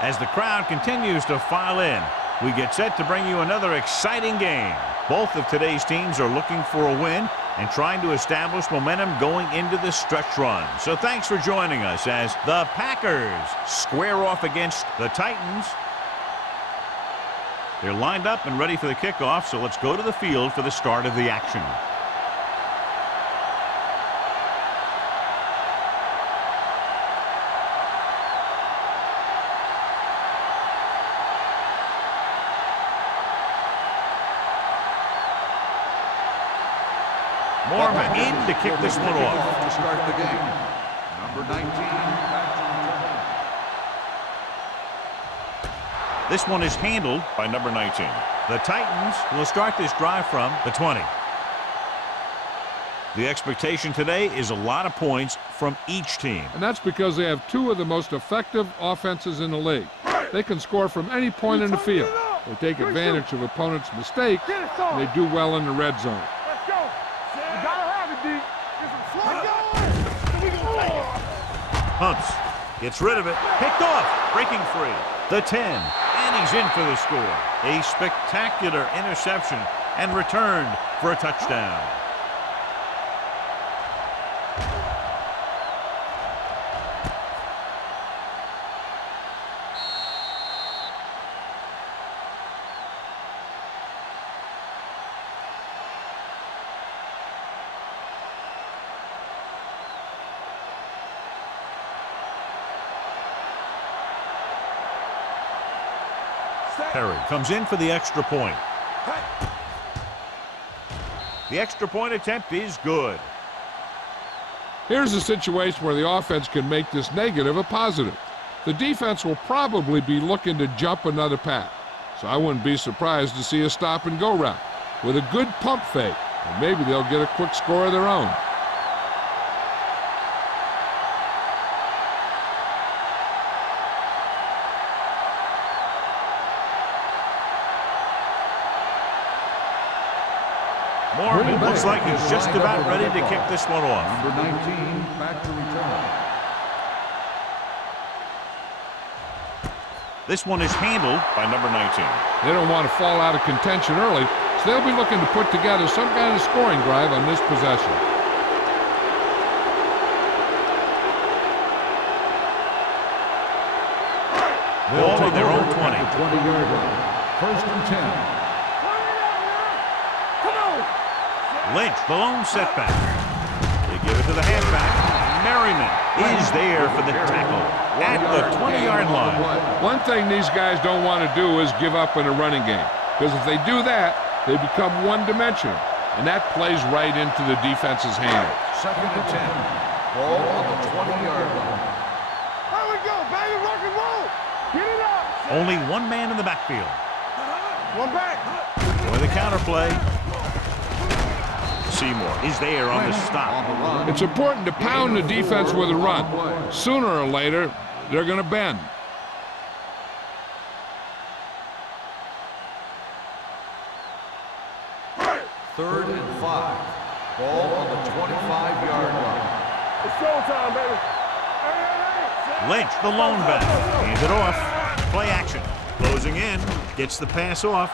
As the crowd continues to file in, we get set to bring you another exciting game. Both of today's teams are looking for a win and trying to establish momentum going into the stretch run. So thanks for joining us as the Packers square off against the Titans. They're lined up and ready for the kickoff, so let's go to the field for the start of the action. Mormon in to kick this one off. To start the game, number 19. This one is handled by number 19. The Titans will start this drive from the 20. The expectation today is a lot of points from each team. And that's because they have two of the most effective offenses in the league. They can score from any point in the field. They take advantage of opponents' mistakes, and they do well in the red zone. Hunts gets rid of it, picked off, breaking free. The 10, and he's in for the score. A spectacular interception and returned for a touchdown. Perry comes in for the extra point. The extra point attempt is good. Here's a situation where the offense can make this negative a positive. The defense will probably be looking to jump another pass, so I wouldn't be surprised to see a stop-and-go route with a good pump fake, and maybe they'll get a quick score of their own. Mormon looks like he's just about ready to kick this one off. Number 19, back to return. This one is handled by number 19. They don't want to fall out of contention early, so they'll be looking to put together some kind of scoring drive on this possession. Ball on their own 20. 20-yard line. First and 10. Lynch, the lone setback. They give it to the halfback. Merriman is there for the tackle at the 20-yard line. One thing these guys don't want to do is give up in a running game, because if they do that, they become one-dimensional, and that plays right into the defense's hands. Second and 10. Ball on the 20-yard line. Here we go, baby, rock and roll. Get it up. Only one man in the backfield. One back. For the counterplay. Seymour is there on the stop. It's important to pound the defense with a run. Sooner or later, they're going to bend. Third and 5. Ball on the 25-yard line. It's showtime, baby. Lynch, the lone back. Hands it off. Play action. Closing in. Gets the pass off.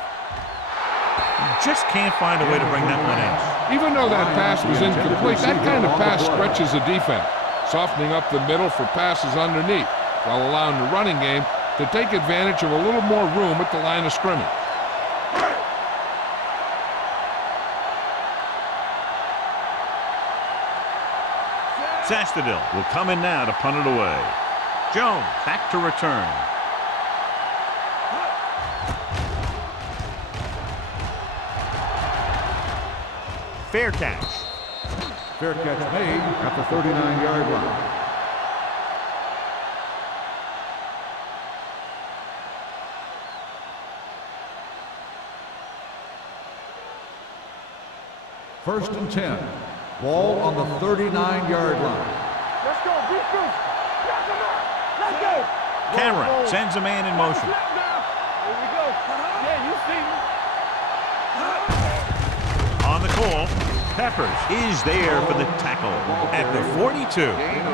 Just can't find a way to bring that one in. Even though that pass was incomplete, that kind of pass stretches the defense, softening up the middle for passes underneath, while allowing the running game to take advantage of a little more room at the line of scrimmage. Sastadil will come in now to punt it away. Jones back to return. Fair catch. Fair catch made at the 39-yard line. First and 10. Ball on the 39-yard line. Let's go, beat Goose. Let's go. Cameron sends a man in motion. Here we go. Yeah, you see me. On the call, Peppers is there for the tackle at the 42.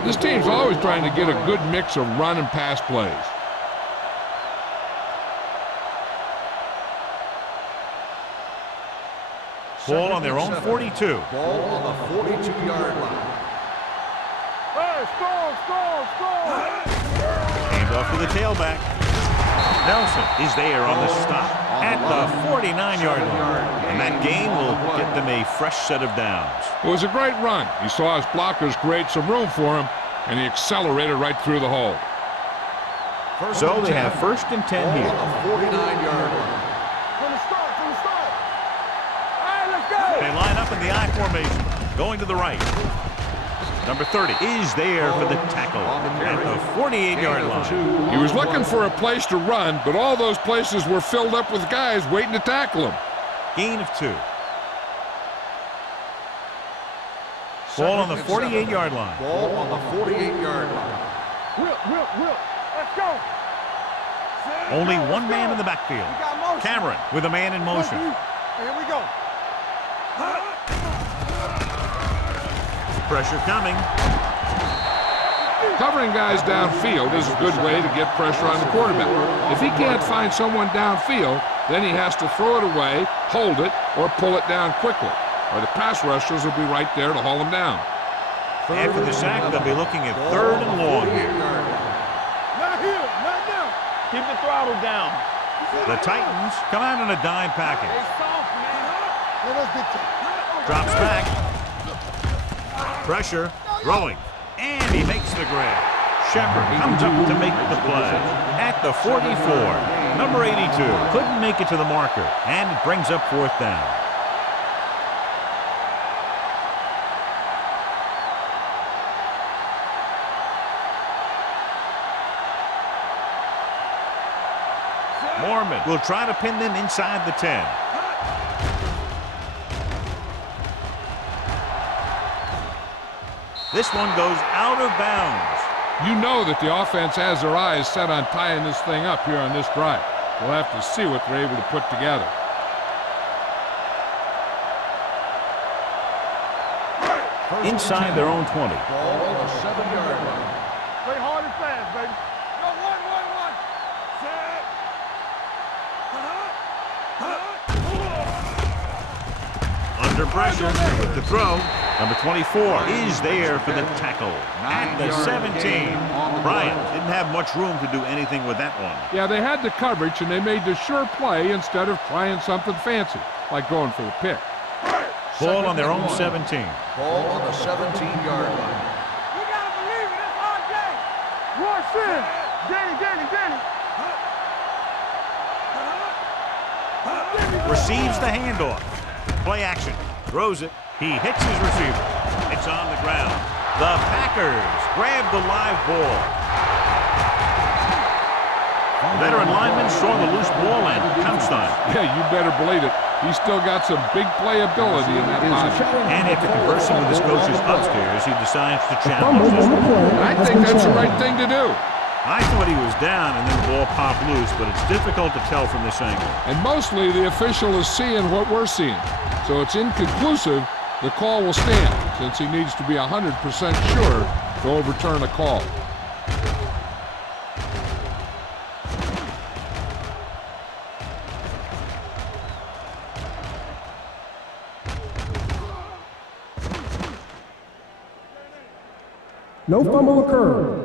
This team's always trying to get a good mix of run and pass plays. Ball on their own 42. Ball on the 42-yard line. Hey, score! Aimed off to the tailback. Nelson is there on the stop at the 49-yard line. And that gain will get them a fresh set of downs. It was a great run. He saw his blockers create some room for him, and he accelerated right through the hole. So they have 1st and 10 here. On the 49-yard line. From the start! All right, let's go! They line up in the I formation, going to the right. Number 30 is there for the tackle at the 48-yard line. He was looking for a place to run, but all those places were filled up with guys waiting to tackle him. Gain of 2. Ball on the 48-yard line. Ball on the 48-yard line. Will. Let's go! Only one man in the backfield. We got motion. Cameron with a man in motion. Here we go. Pressure coming. Covering guys downfield is a good way to get pressure on the quarterback. If he can't find someone downfield, then he has to throw it away, hold it, or pull it down quickly, or the pass rushers will be right there to haul him down. After the sack, they'll be looking at 3rd and long here. Not here, not now. Keep the throttle down. The Titans come out in a dime package. Soft, man. Let us dictate. Drops back. Pressure, throwing, and he makes the grab. Shepard comes up to make the play at the 44. Number 82 couldn't make it to the marker, and it brings up 4th down. Mormon will try to pin them inside the 10. This one goes out of bounds. You know that the offense has their eyes set on tying this thing up here on this drive. We'll have to see what they're able to put together. Inside their own 20. Ball on the 7-yard line. Play hard and fast, baby. Go, one. Set. Under pressure with the throw. Number 24 is there for the tackle at the 17. Bryant didn't have much room to do anything with that one. Yeah, they had the coverage, and they made the sure play instead of trying something fancy, like going for the pick. Ball on their own 17. Ball on the 17-yard line. We gotta believe it. It's our game. Rush in. Danny. Receives the handoff. Play action. Throws it. He hits his receiver. It's on the ground. The Packers grab the live ball. The veteran lineman saw the loose ball and pounced on it. Yeah, you better believe it. He's still got some big playability in that pocket. And after conversing with his coaches upstairs, he decides to challenge this one. I think that's the right thing to do. I thought he was down and then the ball popped loose, but it's difficult to tell from this angle. And mostly the official is seeing what we're seeing. So it's inconclusive. The call will stand since he needs to be 100% sure to overturn a call. No fumble occurred.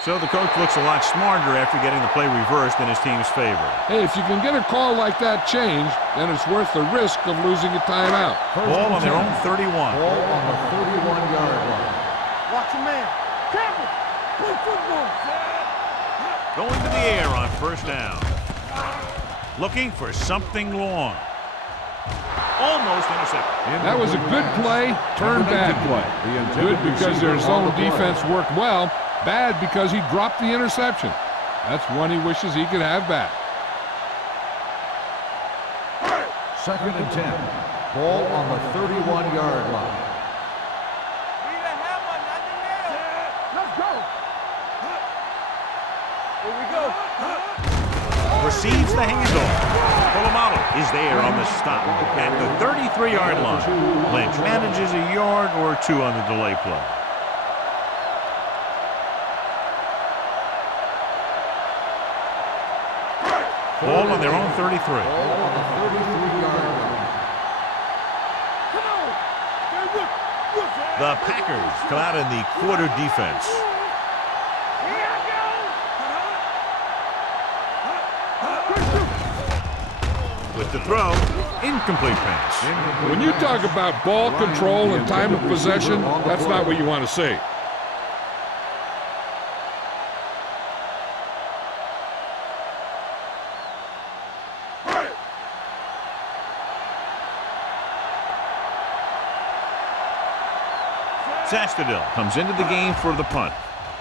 So the coach looks a lot smarter after getting the play reversed in his team's favor. Hey, if you can get a call like that changed, then it's worth the risk of losing a timeout. Ball on their own 31. Ball on the 31-yard line. Watch your man. Campbell. Play football. Going to the air on 1st down. Looking for something long. Almost intercepted. That was a good play, turned bad play. Good because their zone defense worked well. Bad because he dropped the interception. That's one he wishes he could have back. 2nd and 10. Ball on the 31-yard line. Need a hammer, nothing there. Let's go. Here we go. Receives the handoff. Polamalu is there on the stop at the 33-yard line. Lynch manages a yard or two on the delay play. Ball on their own 33. Ball on the 33-yard line. Come on. Hey, look. The Packers come out in the quarter defense. Here I go. With the throw, incomplete pass. When you talk about ball control and time of possession, that's not what you want to see. Sastadil comes into the game for the punt.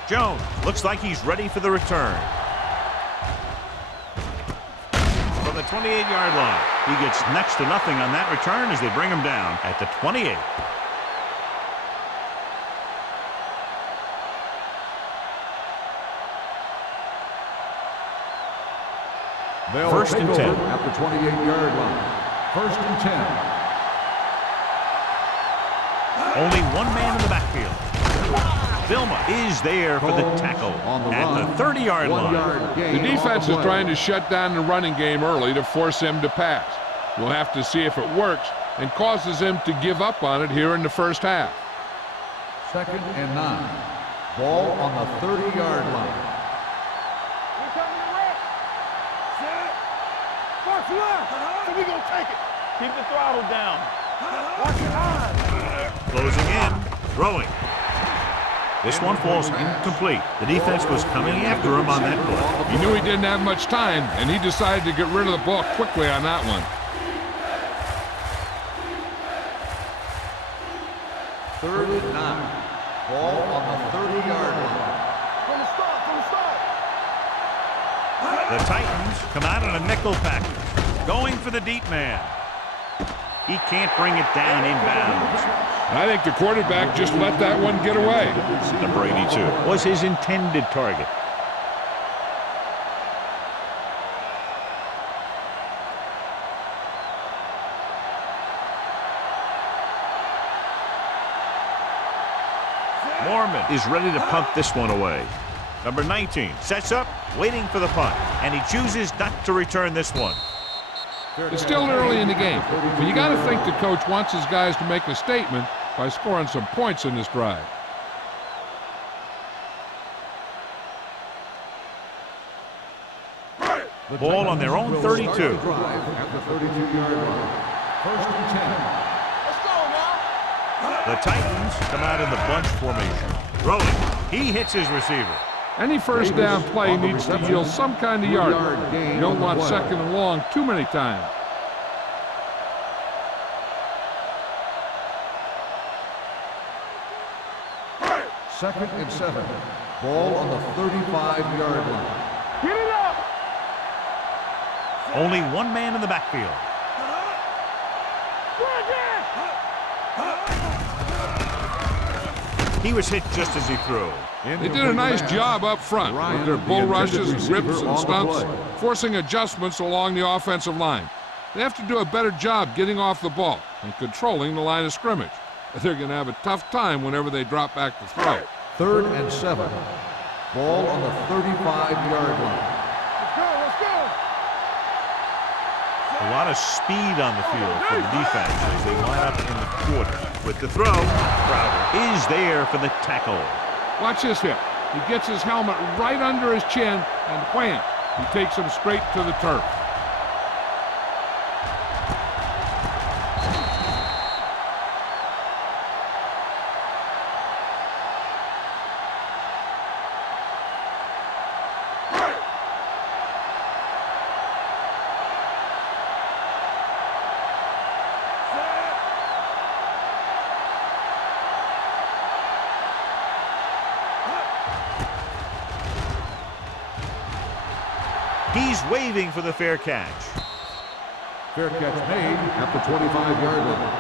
Jones looks like he's ready for the return. From the 28-yard line, he gets next to nothing on that return as they bring him down at the 28. They'll First take and over 10. at the 28-yard line. First and 10. Only one man in the backfield. Vilma is there for the tackle at the 30-yard line. The defense is trying to shut down the running game early to force him to pass. We'll have to see if it works and causes him to give up on it here in the first half. Second and 9. Ball on the 30-yard line. We coming to wreck. Set. Watch left. So we gonna take it. Keep the throttle down. Watch your eyes. Closing in, throwing. This one falls incomplete. The defense was coming after him on that play. He knew he didn't have much time, and he decided to get rid of the ball quickly on that one. Third and 9. Ball on the 30-yard line. From the start. The Titans come out in a nickel package, going for the deep man. He can't bring it down inbounds. I think the quarterback just let that one get away. Number 82 was his intended target. Mormon is ready to punt this one away. Number 19 sets up, waiting for the punt, and he chooses not to return this one. It's still early in the game, but you got to think the coach wants his guys to make a statement by scoring some points in this drive. Ball on their own 32. At the 32-yard line. First and 10. Let's go now. The Titans come out in the bunch formation. Throwing, he hits his receiver. Any first down play needs to yield some kind of yard. You don't want second and long too many times. Second and 7. Ball on the 35-yard line. Get it up. Only one man in the backfield. He was hit just as he threw. They did a nice job up front with their bull rushes, rips, and stunts, forcing adjustments along the offensive line. They have to do a better job getting off the ball and controlling the line of scrimmage. They're going to have a tough time whenever they drop back to throw. Third and 7. Ball on the 35-yard line. Let's go. A lot of speed on the field for the defense as they line up in the quarter. With the throw, Crowder is there for the tackle. Watch this hit. He gets his helmet right under his chin, and wham, he takes him straight to the turf. He's waving for the fair catch. Fair catch made at the 25-yard line.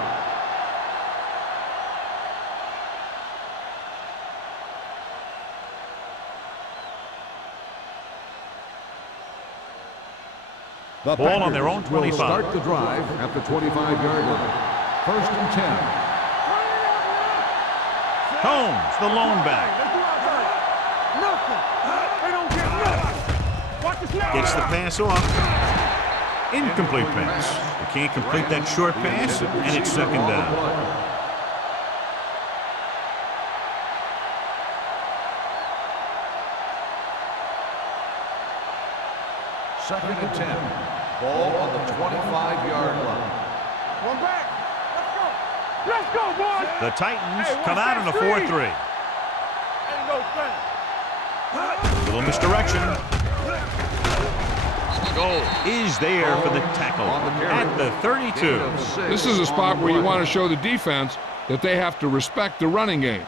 The Ball on their own Packers will 25. start the drive at the 25-yard line. First and 10. Holmes, the lone back. Nothing. They don't get nothing. Watch the Gets the pass off. Incomplete pass. They can't complete that short pass, and it's second down. Second and 10. Ball on the 25-yard line. One back. Let's go, boys. The Titans come out in a 4-3. Ain't no thing. Little misdirection. Goal is there for the tackle at the 32. This is a spot where you want to show the defense that they have to respect the running game.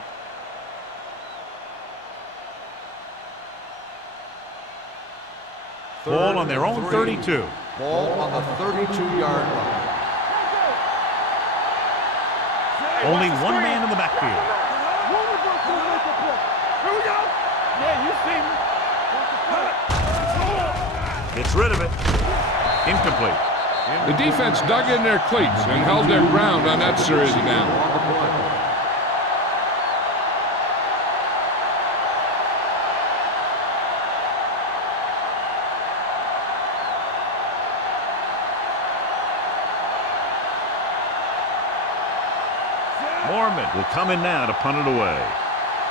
Ball on their own 32. Ball on the 32-yard line. Only one man in the backfield. Here we go. Yeah, you see me. Gets rid of it. Incomplete. The defense dug in their cleats and held their ground on that series of downs. Mormon will come in now to punt it away.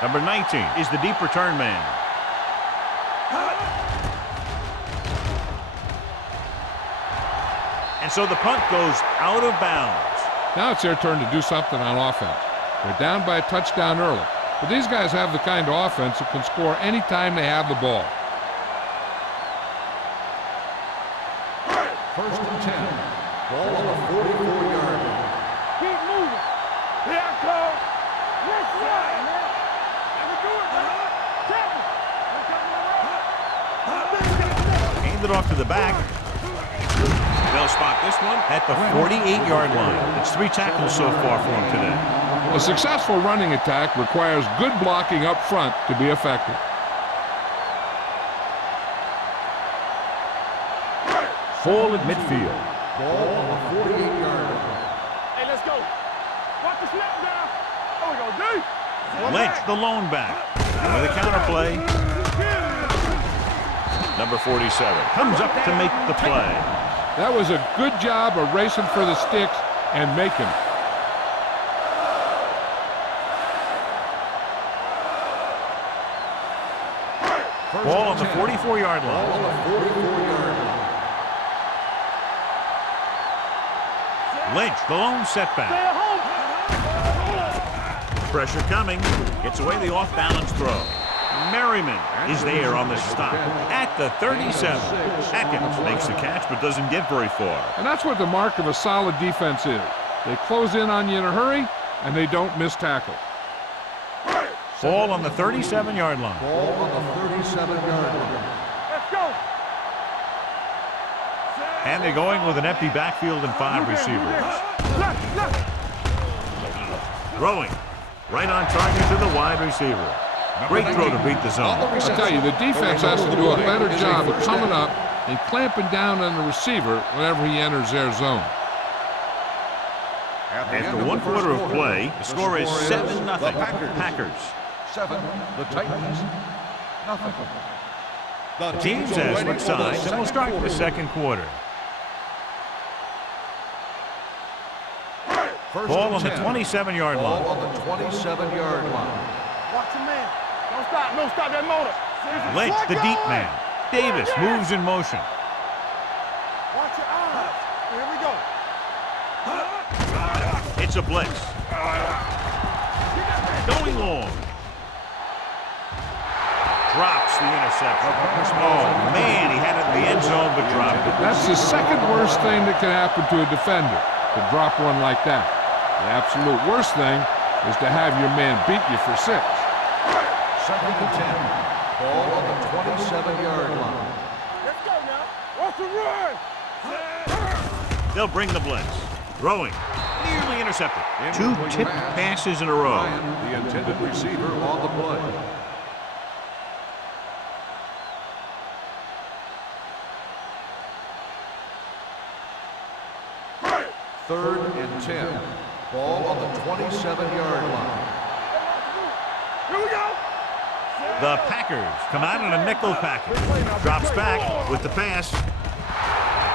Number 19 is the deep return man. And so the punt goes out of bounds. Now it's their turn to do something on offense. They're down by a touchdown early. But these guys have the kind of offense that can score any time they have the ball. First and 10. Ball on the 44-yard line. Keep moving. Here I come. Let's ride, man. Let me do it, man. Tackle. Hand it off to the back. They'll spot this one at the 48-yard line. It's 3 tackles so far for him today. A successful running attack requires good blocking up front to be effective. Full at midfield. Ball on the 48-yard line. Hey, let's go. Watch the snap down. There we go, D. Lynch, the lone back. With a counter play. Number 47 comes up to make the play. That was a good job of racing for the sticks and making it. Ball on the 44-yard Ball line. on the 44-yard line. Lynch, the lone setback. Stay at home. Pressure coming. Gets away the off-balance throw. Merriman is there on the stop at the 37. Atkins makes the catch but doesn't get very far. And that's what the mark of a solid defense is. They close in on you in a hurry, and they don't miss tackle. Ball on the 37-yard line. Ball on the 37-yard line. Let's go. And they're going with an empty backfield and 5 receivers. Throwing right on target to the wide receiver. Great throw to beat the zone. I'll tell you, the defense has to do a better job of coming up and clamping down on the receiver whenever he enters their zone. After 1 quarter of play, the score is 7-0. Packers. 7. The Titans. Nothing. The teams have switched sides, and we'll start the second quarter. Ball on the 27-yard line. Ball on the 27-yard line. Watch your man. Don't stop. Don't stop that motor. Lynch, the deep man. Davis moves in motion. Watch your eyes. Here we go. It's a blitz. Going long. Drops the interception. Oh, man, he had it in the end zone but dropped it. That's the second worst thing that can happen to a defender, to drop one like that. The absolute worst thing is to have your man beat you for 6. Second and 10. Ball on the 27-yard line. Let's go now. Watch the run. They'll bring the blitz. Throwing. Nearly intercepted. 2 tipped passes in a row. The intended receiver on the play. Third and 10. Ball on the 27-yard line. Here we go. The Packers come out in a nickel package. Drops back with the pass.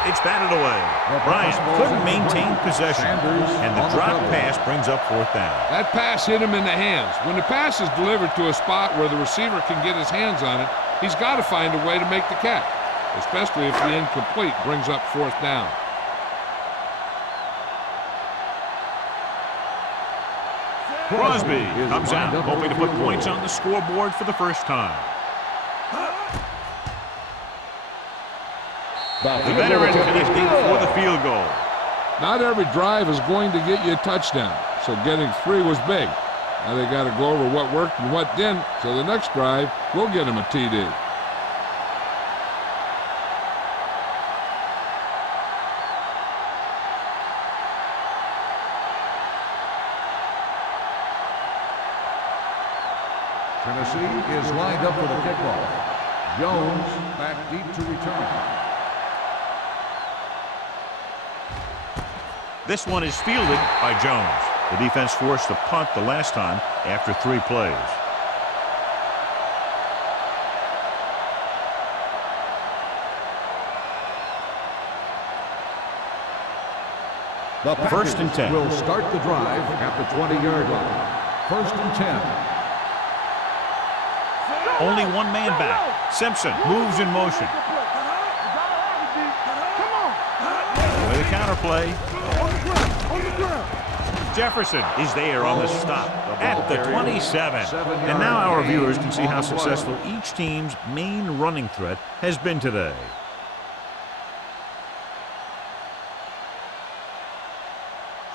It's batted away. Bryant couldn't maintain possession, and the drop pass brings up fourth down. That pass hit him in the hands. When the pass is delivered to a spot where the receiver can get his hands on it, he's got to find a way to make the catch, especially if the incomplete brings up fourth down. Crosby comes out, hoping to put points on the scoreboard for the first time. The veteran connecting for the field goal. Not every drive is going to get you a touchdown, so getting 3 was big. Now they got to go over what worked and what didn't, so the next drive will get him a TD. Tennessee is lined up for the kickoff. Jones back deep to return. This one is fielded by Jones. The defense forced a punt the last time after 3 plays. The First and 10. will start the drive at the 20-yard line. First and 10. Only one man back. Simpson moves in motion. With a counter play. Jefferson is there on the stop at the 27. And now our viewers can see how successful each team's main running threat has been today.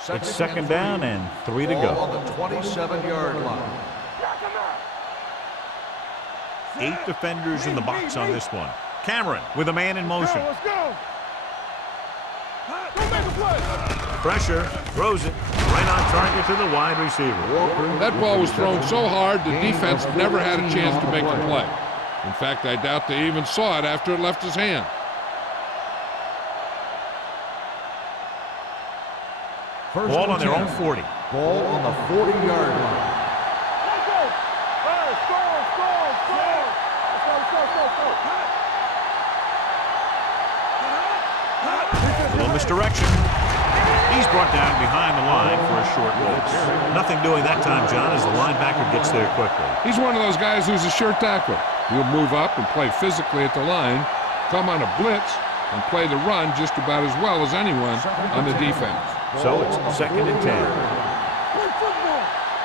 It's second down and 3 to go. On the 27-yard line. 8 defenders in the box on this one. Cameron with a man in motion. Let's go. Go make a play. Pressure, throws it right on target to the wide receiver. That ball was thrown so hard the defense never had a chance to make the play. In fact, I doubt they even saw it after it left his hand. Ball on their own 40. Ball on the 40-yard line. Let's go. Hey, score. A little misdirection. He's brought down behind the line for a short loss. Nothing doing that time, John, as the linebacker gets there quickly. He's one of those guys who's a sure tackler. He'll move up and play physically at the line, come on a blitz, and play the run just about as well as anyone on the defense. So it's second and 10.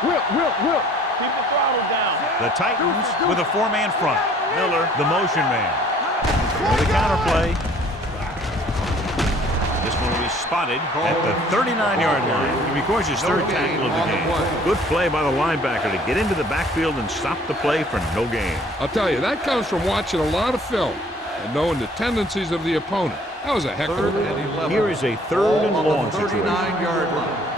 Whip. Keep the throttle down. The Titans with a 4-man front. Miller, the motion man. With a counter play. This one will be spotted at the 39-yard line. He records his 3rd tackle of the game. Good play by the linebacker to get into the backfield and stop the play for no gain. I'll tell you, that comes from watching a lot of film and knowing the tendencies of the opponent. That was a heck of a play. Here is a 3rd and long situation. 39-yard line.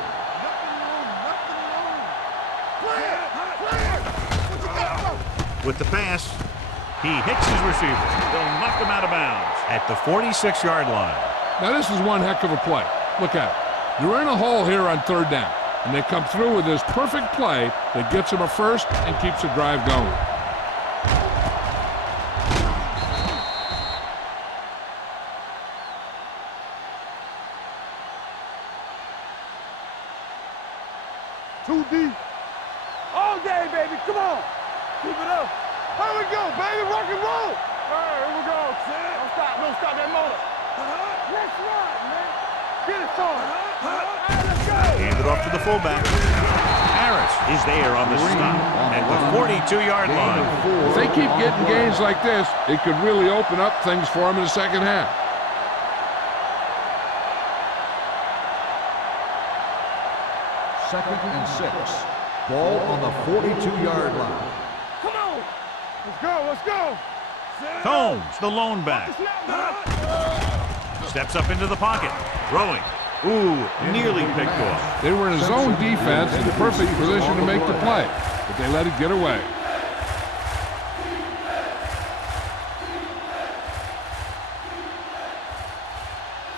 With the pass, he hits his receiver. They'll knock him out of bounds at the 46-yard line. Now this is one heck of a play. Look at it. You're in a hole here on 3rd down, and they come through with this perfect play that gets them a first and keeps the drive going. Too deep. All day, baby. Come on. Keep it up. Here we go, baby. Rock and roll. Here we go. Don't stop that motor. Let's run, man. Get it started. Let's go. Hand it off to the fullback. Harris is there on the stop at the 42-yard line. If they keep getting gains like this, it could really open up things for them in the second half. Second and 6. Ball on the 42-yard line. Come on. Let's go. Combs, the lone back. Steps up into the pocket. Throwing. Ooh, nearly picked off. They were in a zone defense in the perfect position to make the play, but they let it get away.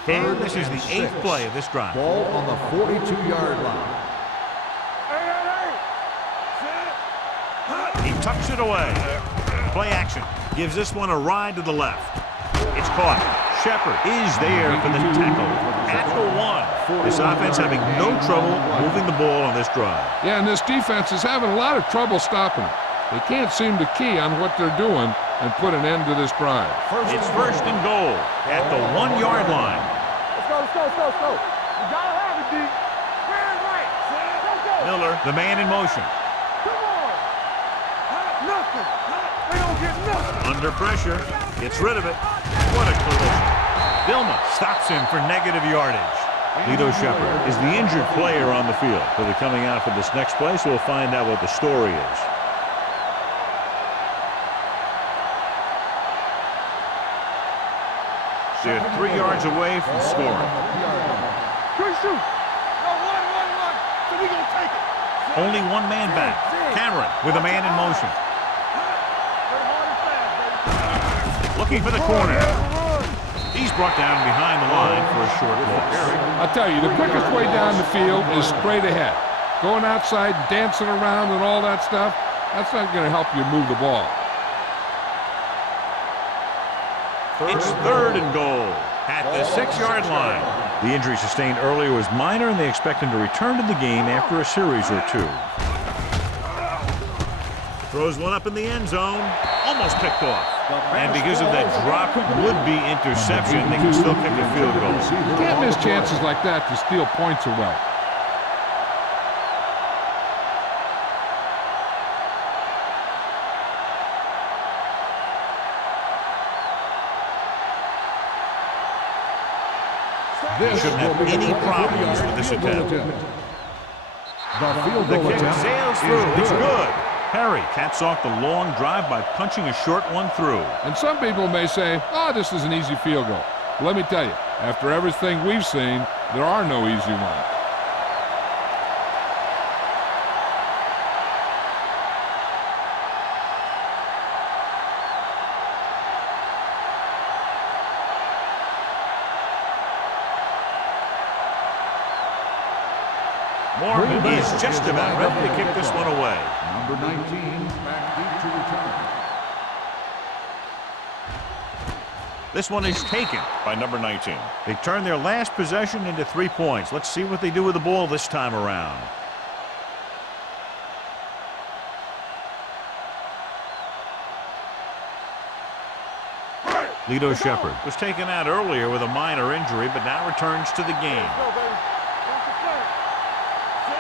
And this is the 8th play of this drive. Ball on the 42-yard line. He tucks it away. Play action. Gives this one a ride to the left. It's caught. Shepard is there for the tackle at the 1. This offense having no trouble moving the ball on this drive. Yeah, and this defense is having a lot of trouble stopping it. They can't seem to key on what they're doing and put an end to this drive. It's first and goal at the 1-yard line. Let's go. You gotta have it, D. Ran right. Let's go. Miller, the man in motion. Come on. Nothing. They don't get nothing. Under pressure. Gets rid of it. What a collision. Dilma stops him for negative yardage. Lito Shepard is the injured player on the field. He'll be coming out for this next play, so we'll find out what the story is. They're 3 yards away from scoring. Good shoot. No, one. So we gonna take it. Only one man back. Cameron with a man in motion. Looking for the corner. He's brought down behind the line for a short loss. I'll tell you, the quickest way down the field is straight ahead. Going outside, dancing around and all that stuff, that's not going to help you move the ball. It's third and goal at the 6-yard line. The injury sustained earlier was minor, and they expect him to return to the game after a series or 2. Throws one up in the end zone. Almost picked off. And because of that drop would-be interception, they can still kick a field goal. You can't miss chances like that to steal points away. They shouldn't have any problems with this attempt. The kick sails through. It's good. Perry caps off the long drive by punching a short one through. And some people may say, oh, this is an easy field goal. But let me tell you, after everything we've seen, there are no easy ones. Morgan is just about ready to kick this one away. Number 19, back deep to return. This one is taken by number 19. They turn their last possession into 3 points. Let's see what they do with the ball this time around. Lito Shepard was taken out earlier with a minor injury, but now returns to the game.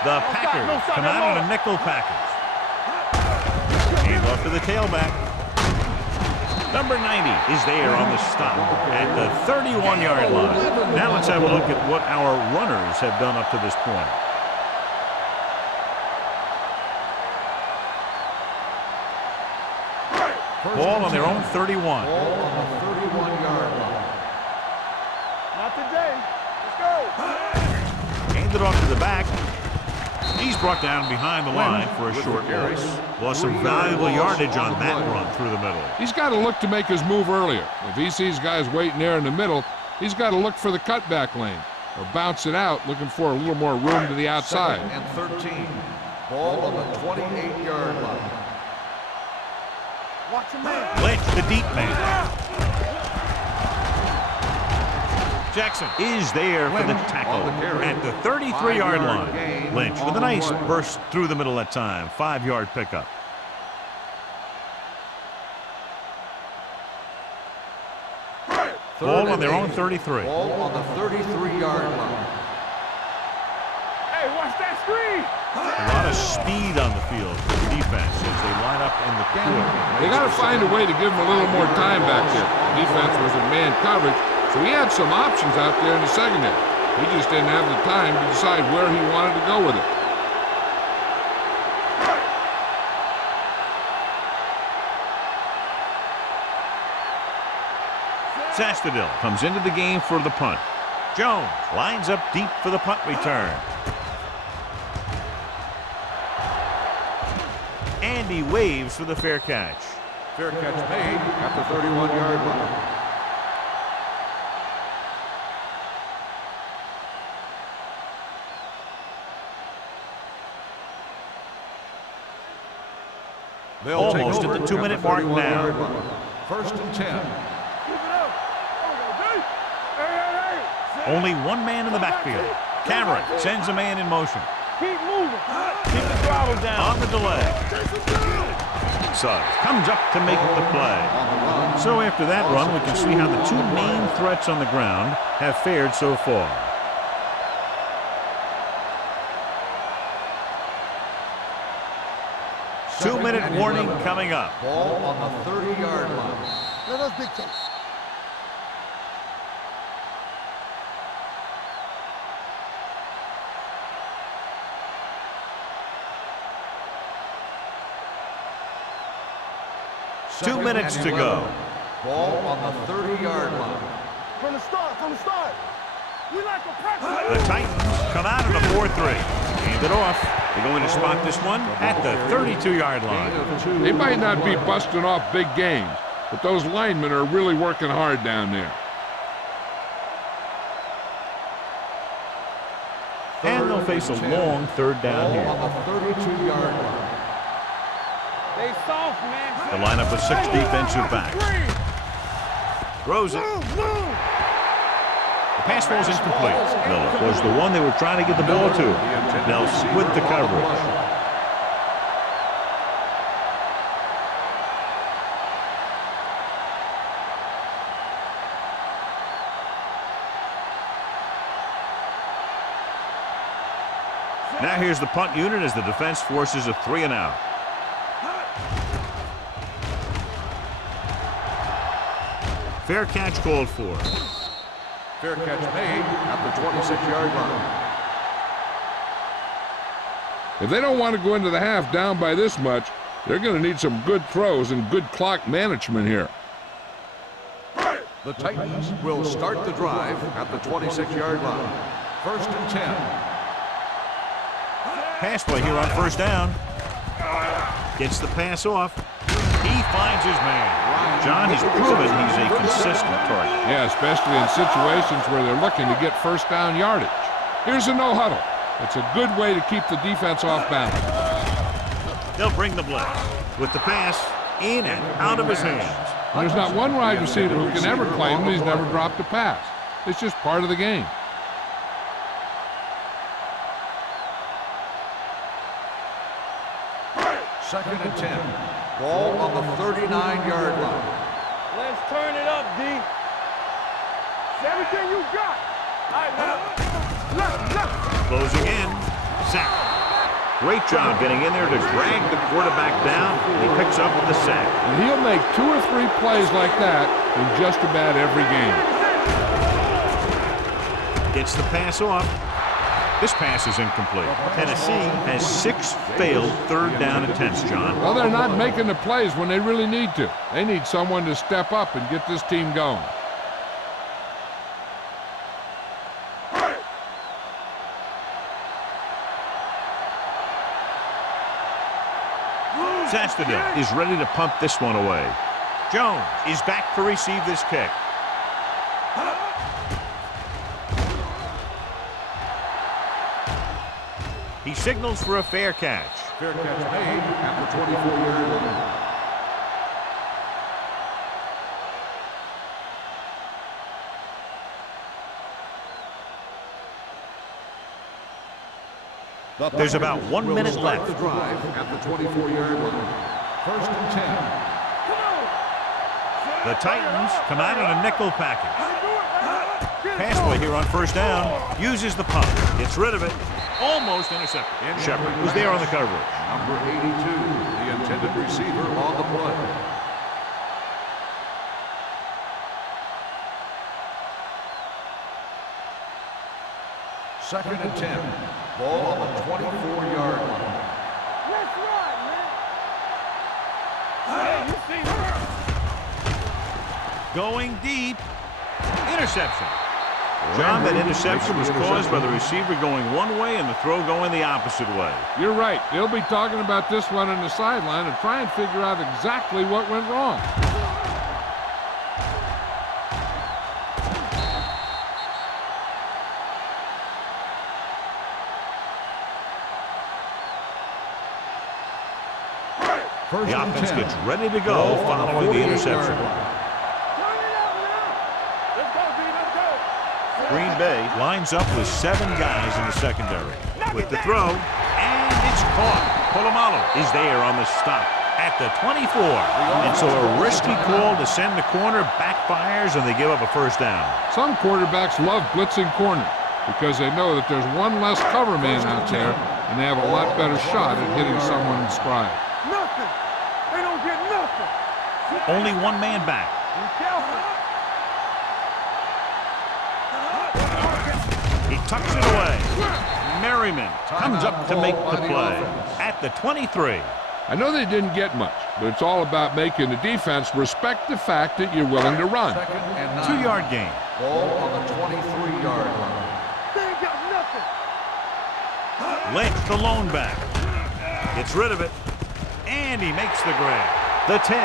The Packers come out on a nickel package. Hand off to the tailback. Number 90 is there on the stop at the 31-yard line. Now let's have a look at what our runners have done up to this point. Ball on their own 31. Ball on the 31-yard line. Not today. Let's go. Handed off to the back. He's brought down behind the line for a short loss. Lost some valuable yardage on that run through the middle. He's got to look to make his move earlier. If he sees guys waiting there in the middle, he's got to look for the cutback lane or bounce it out, looking for a little more room to the outside. 2nd and 13. Ball on the 28-yard line. Watch your man. Lynch, the deep man. Jackson is there for the tackle at the 33-yard line. Lynch with a nice burst through the middle that time. 5-yard pickup. Ball on their own 33. Ball on the 33-yard line. Hey, watch that screen. A lot of speed on the field for the defense as they line up in the corner. They got to find a way to give him a little more time back there. The defense was in man coverage, so he had some options out there in the secondary. He just didn't have the time to decide where he wanted to go with it. Sastadil comes into the game for the punt. Jones lines up deep for the punt return. And he waves for the fair catch. Fair catch made at the 31-yard line. They'll take Almost over at the 2-minute mark 31-yard now. line. First and 10. Keep it up. Hey. Only one man in the backfield. Cameron sends a man in motion. Keep moving. Keep the throttle down. On the delay. Suggs comes up to make the play. So after that run, we can see how the two main threats on the ground have fared so far. Two-minute warning coming up. Ball on the 30-yard line. Let us dictate. Two minutes to go. Ball on the 30-yard line. From the start. We like to practice. The Titans come out in a 4-3. Hand it off. They're going to spot this one at the 32-yard line. They might not be busting off big games, but those linemen are really working hard down there. And they'll face a long third down Ball here. on the 32-yard line. They soft, man. The lineup with 6 defensive backs. Throws it. The pass falls incomplete. Miller was the one they were trying to get the ball to. They'll split the coverage. Now here's the punt unit as the defense forces a 3-and-out. Fair catch called for. Fair catch made at the 26-yard line. If they don't want to go into the half down by this much, they're going to need some good throws and good clock management here. The Titans will start the drive at the 26-yard line. First and 10. Pass play here on first down. Gets the pass off. He finds his man. John, he's proven he's a consistent target. Yeah, especially in situations where they're looking to get first down yardage. Here's a no huddle. It's a good way to keep the defense off balance. They'll bring the blitz with the pass in and out of his hands. There's not one wide receiver who can ever claim that he's never dropped a pass. It's just part of the game. Second and 10. Ball on the 39-yard line. Let's turn it up, D. It's everything you got. All right, now. Left. Closing in. Sack. Great job getting in there to drag the quarterback down. He picks up with the sack. And he'll make 2 or 3 plays like that in just about every game. Gets the pass off. This pass is incomplete. Tennessee has 6 failed third down attempts, John. Well, they're not making the plays when they really need to. They need someone to step up and get this team going. Sastadil is ready to punt this one away. Jones is back to receive this kick. He signals for a fair catch. Fair catch made at the 24-yard line. There's about 1 minute left. The drive at the 24-yard line. First and 10. The Titans come out in a nickel package. Pass play here on first down. Uses the punt. Gets rid of it. Almost intercepted. Shepard was there on the coverage. Number 82, the intended receiver on the play. Second and 10. Ball on the 24-yard line. Let's run, man. Hey, you see her. Going deep. Interception. John, that interception was caused by the receiver going one way and the throw going the opposite way. You're right. They'll be talking about this one on the sideline and try and figure out exactly what went wrong. First The and offense 10. gets ready to go Ball on the following the 48-yard interception. line. Let's go, B. Let's go. Green Bay lines up with 7 guys in the secondary. With the throw, and it's caught. Polamalu is there on the stop at the 24. And so a risky call to send the corner backfires, and they give up a first down. Some quarterbacks love blitzing corners because they know that there's one less cover man out there, and they have a lot better shot at hitting someone in stride. Nothing. They don't get nothing. Only one man back. Be careful. He tucks it away. Merriman comes up to make the play at the 23. I know they didn't get much, but it's all about making the defense respect the fact that you're willing to run. Second and 9. 2-yard gain. Ball on the 23-yard line. They ain't got nothing. Lynch, the lone back. Gets rid of it. And he makes the grab. The 10.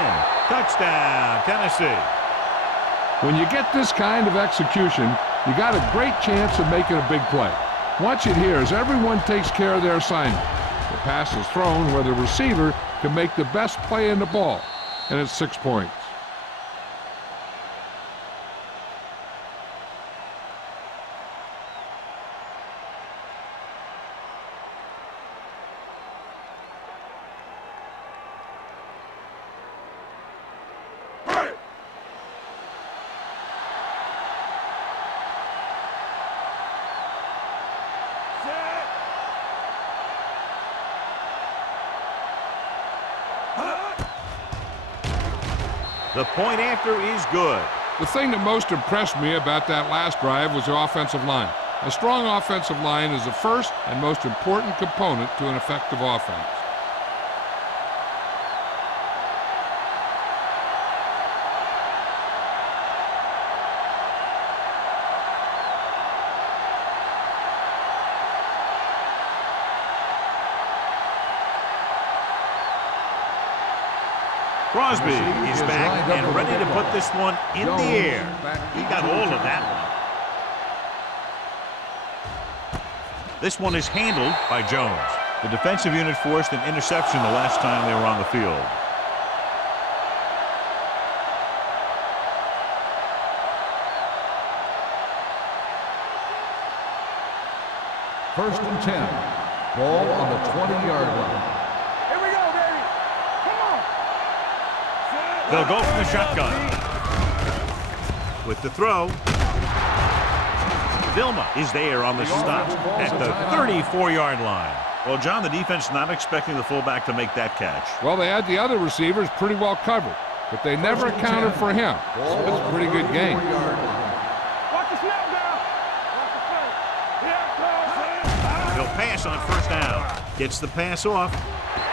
Touchdown, Tennessee. When you get this kind of execution, you got a great chance of making a big play. Watch it here as everyone takes care of their assignment. The pass is thrown where the receiver can make the best play in the ball, and it's 6 points. The point after is good. The thing that most impressed me about that last drive was the offensive line. A strong offensive line is the first and most important component to an effective offense. Crosby is back and ready to put this one in the air. He got hold of that one. This one is handled by Jones. The defensive unit forced an interception the last time they were on the field. First and 10. Ball on the 20-yard line. Here we go, baby. Come on. They'll go from the shotgun. With the throw. Vilma is there on the stop at the 34-yard line. Well, John, the defense not expecting the fullback to make that catch. Well, they had the other receivers pretty well covered, but they never accounted for him. So it's a pretty good game. Watch the snap down. Watch the play. Yeah, He'll pass on first down. Gets the pass off.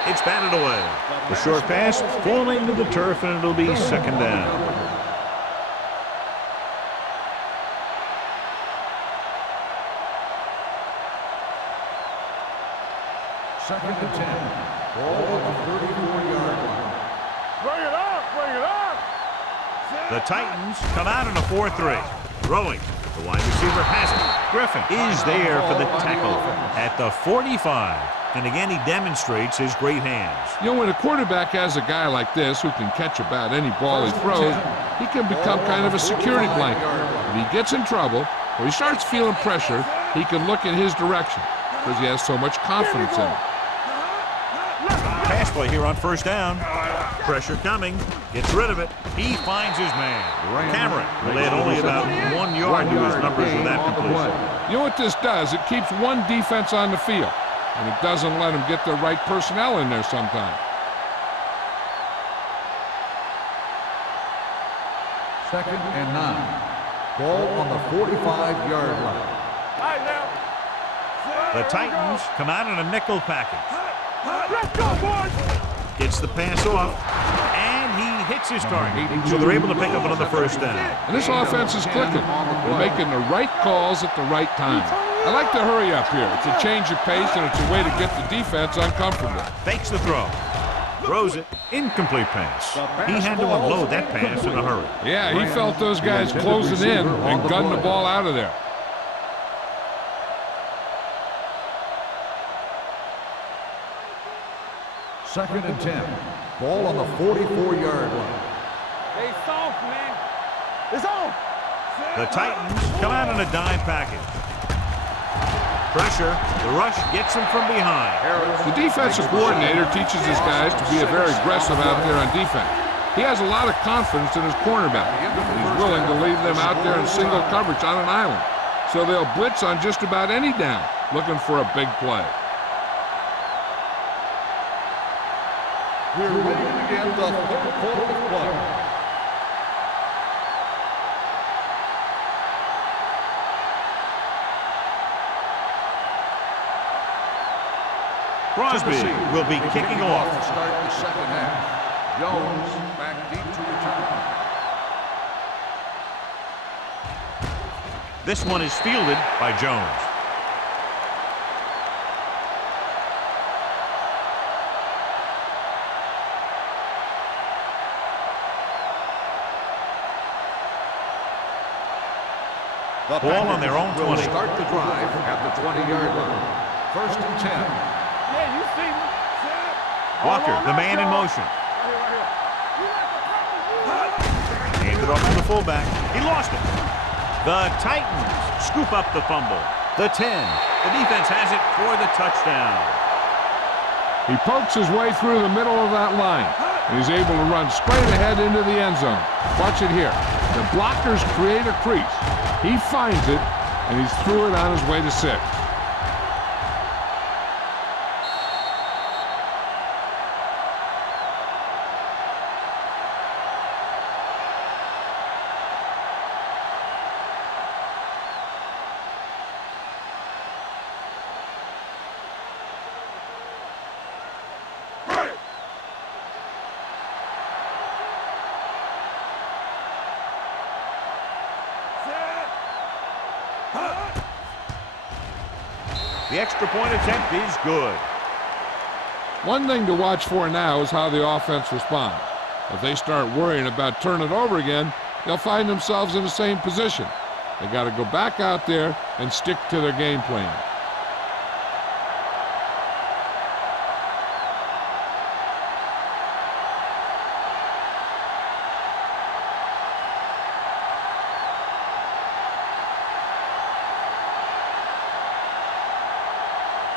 It's batted away. The short pass falling to the turf, and it'll be second down. Second and 10. Ball on the 34-yard line. Bring it up. Bring it up. The Titans come out in a 4-3. Throwing. The wide receiver has it. Griffin is there for the tackle at the 45. And again, he demonstrates his great hands. You know, when a quarterback has a guy like this who can catch about any ball he throws, he can become kind of a security blanket. If he gets in trouble or he starts feeling pressure, he can look in his direction because he has so much confidence in him. Pass play here on first down. Pressure coming. Gets rid of it. He finds his man. Cameron will add only about 1 yard to his numbers with that completion. You know what this does? It keeps one defense on the field, and it doesn't let them get the right personnel in there sometimes. Second and 9. Ball on the 45-yard line. All right, now. The Titans come out in a nickel package. Let's go, boys. Gets the pass off, and he hits his target. So they're able to pick up another first down. And this offense is clicking. They're making the right calls at the right time. I like to hurry up here. It's a change of pace, and it's a way to get the defense uncomfortable. Fakes the throw. Throws it. Incomplete pass. He had to unload that pass in a hurry. Yeah, he felt those guys closing in and gunned the ball out of there. Second and 10. Ball on the 44-yard line. Stay soft, man. It's on. The Titans come out in a dime package. Pressure. The rush gets him from behind. The defensive coordinator teaches his guys to be very aggressive out there on defense. He has a lot of confidence in his cornerback. He's willing to leave them out there in single coverage on an island. So they'll blitz on just about any down, looking for a big play. We're ready to begin the third quarter of play. Crosby will be kicking off. To start the second half. Jones back deep to return. This one is fielded by Jones. The ball on their own 20. Will start the drive at the 20-yard line. First and 10. Yeah, you see me. Walker, the man in motion. Handed off to the fullback. He lost it. The Titans scoop up the fumble. The 10. The defense has it for the touchdown. He pokes his way through the middle of that line. And he's able to run straight ahead into the end zone. Watch it here. The blockers create a crease. He finds it, and he's through it on his way to 6. The extra point attempt is good. One thing to watch for now is how the offense responds. If they start worrying about turning it over again, they'll find themselves in the same position. They got to go back out there and stick to their game plan.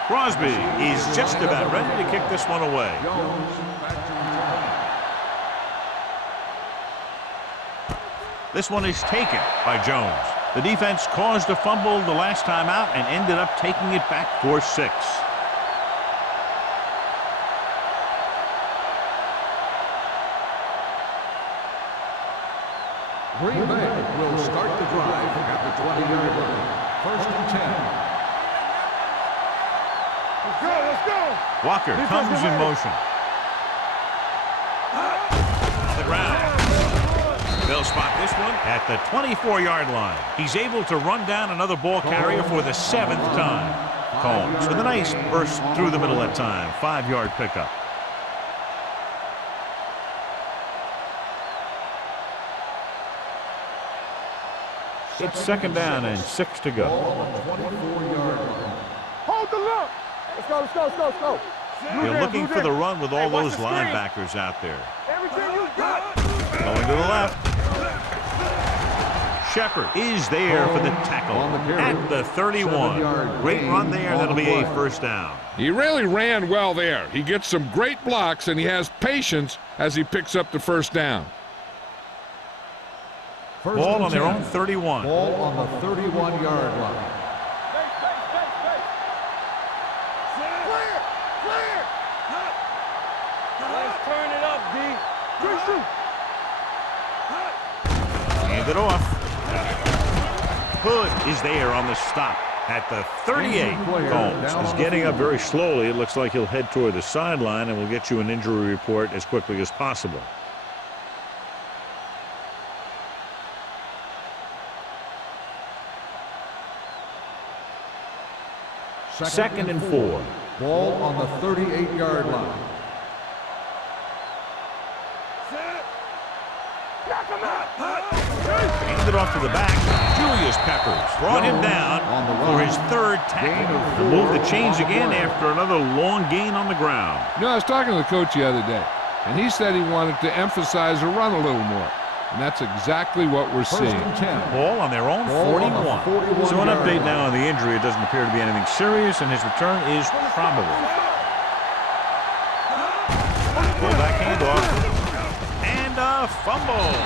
Crosby is just about ready to kick this one away. This one is taken by Jones. The defense caused a fumble the last time out and ended up taking it back for 6. Green Bay will start the drive at the 20-yard line. First and 10. Let's go. Walker comes in motion. On the ground. They'll spot this one at the 24-yard line. He's able to run down another ball carrier for the 7th time. Combs with a nice burst through the middle that time. 5-yard pickup. It's second down and 6 to go. Hold the look. Let's go, let's go, let's go, let's go. They're looking for the run with all those linebackers out there. Everything you got. Going to the left. Shepard is there for the tackle at the 31. Great run there. That'll be a first down. He really ran well there. He gets some great blocks, and he has patience as he picks up the first down. Ball on their own 31. Ball on the 31-yard line. Let's turn it up, D. Hand it off. Hood is there on the stop at the 38. Combs is getting up very slowly. It looks like he'll head toward the sideline, and we'll get you an injury report as quickly as possible. Second and 4. Ball on the 38-yard line. Handed off to the back. Julius Peppers brought him down for his 3rd tackle. The move the chains again after another long gain on the ground. You know, I was talking to the coach the other day. and he said he wanted to emphasize the run a little more. And that's exactly what we're seeing. Ball on their own 41. So an update now on the injury. It doesn't appear to be anything serious, and his return is probable. Pull back handoff. And a fumble.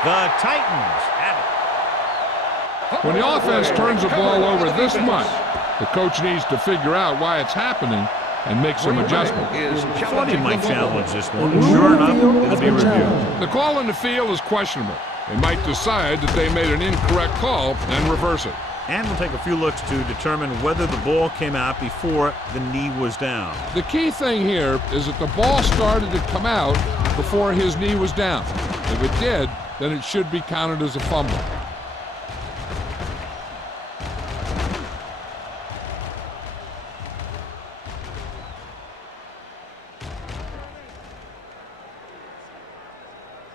The Titans have it. When the offense turns the ball over this much, the coach needs to figure out why it's happening and make some adjustments. Thought he might challenge this one. Sure enough, it'll be reviewed. The call on the field is questionable. They might decide that they made an incorrect call and reverse it. And we'll take a few looks to determine whether the ball came out before the knee was down. The key thing here is that the ball started to come out before his knee was down. If it did, then it should be counted as a fumble.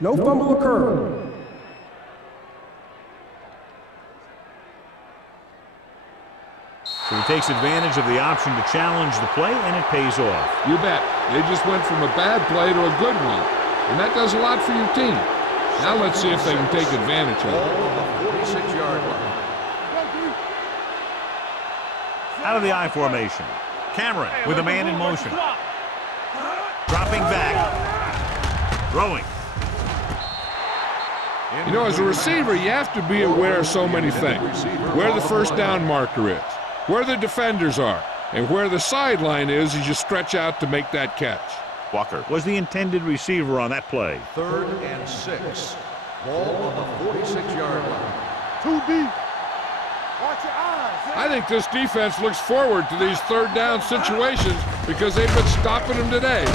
No fumble occurred. So he takes advantage of the option to challenge the play, and it pays off. You bet. They just went from a bad play to a good one. And that does a lot for your team. Now let's see if they can take advantage of it. 46-yard line. Out of the I formation. Cameron with a man in motion. Dropping back. Throwing. You know, as a receiver, you have to be aware of so many things. Where the first down marker is, where the defenders are, and where the sideline is as you stretch out to make that catch. Walker was the intended receiver on that play. 3rd and 6. Ball on the 46-yard line. Too deep. Watch your eyes. I think this defense looks forward to these third down situations because they've been stopping them today.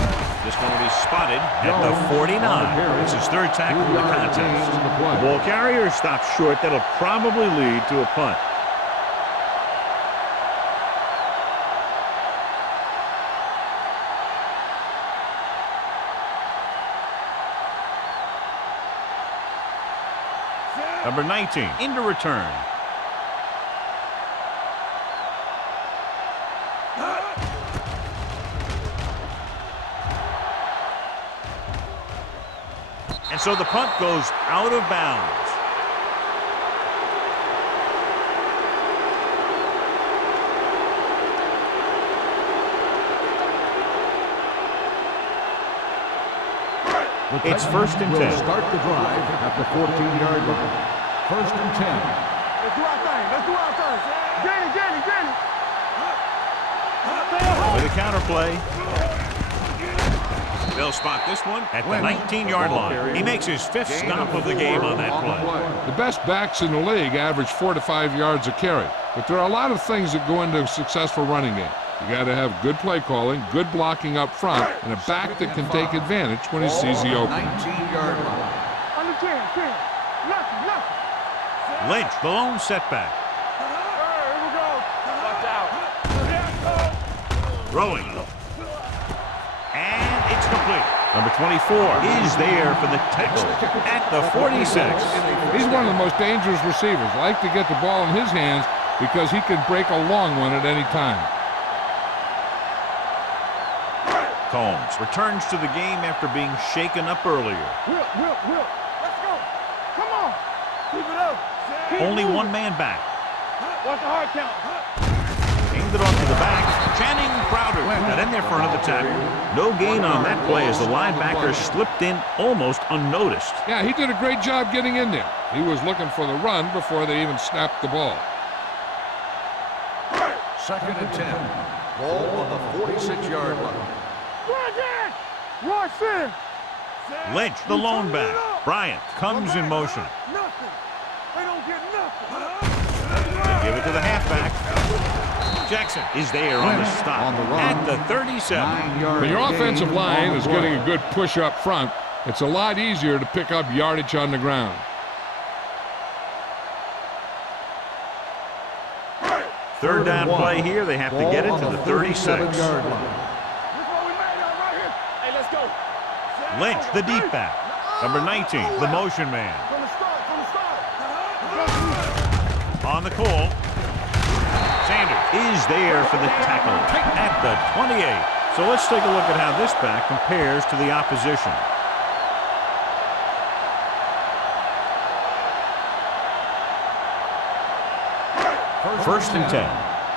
Just going to be spotted at the 49. It's his third tackle of the contest. The ball carrier stops short. That'll probably lead to a punt. Number 19 into return. And so the punt goes out of bounds. It's 1st and 10. Start the drive at the 14-yard line. 1st and 10. Let's do our thing. Let's do our thing. Get it. With a counter play. They'll spot this one at the 19-yard line. He makes his 5th stop of the game on that play. The best backs in the league average 4 to 5 yards a carry. But there are a lot of things that go into a successful running game. You got to have good play calling, good blocking up front, and a back that can take advantage when he sees the opening. 19-yard line. Under 10. Nothing. Lynch, the lone setback. Here we go. Watch out. Throwing. And it's complete. Number 24 is there for the tackle at the 46. He's one of the most dangerous receivers. I like to get the ball in his hands because he can break a long one at any time. Combs returns to the game after being shaken up earlier. Whip. Let's go. Come on. Keep it up. Keep Only moving. one man back. Watch the hard count. Aimed it off to the back. Channing Crowder got in there for another tackle. No gain on that play as the linebacker slipped in almost unnoticed. Yeah, he did a great job getting in there. He was looking for the run before they even snapped the ball. 2nd and 10. Ball on the 46-yard line. Rush in. Lynch, the lone back. Bryant comes in motion. Nothing. They don't get nothing. They give it to the halfback. Jackson is there on the stop at the 37. When your offensive line is getting a good push up front, it's a lot easier to pick up yardage on the ground. Third down play here. They have to get it to the 36. Lynch, the deep back. Number 19, the motion man. On the call. Sanders is there for the tackle at the 28. So So let's take a look at how this back compares to the opposition. First and 10.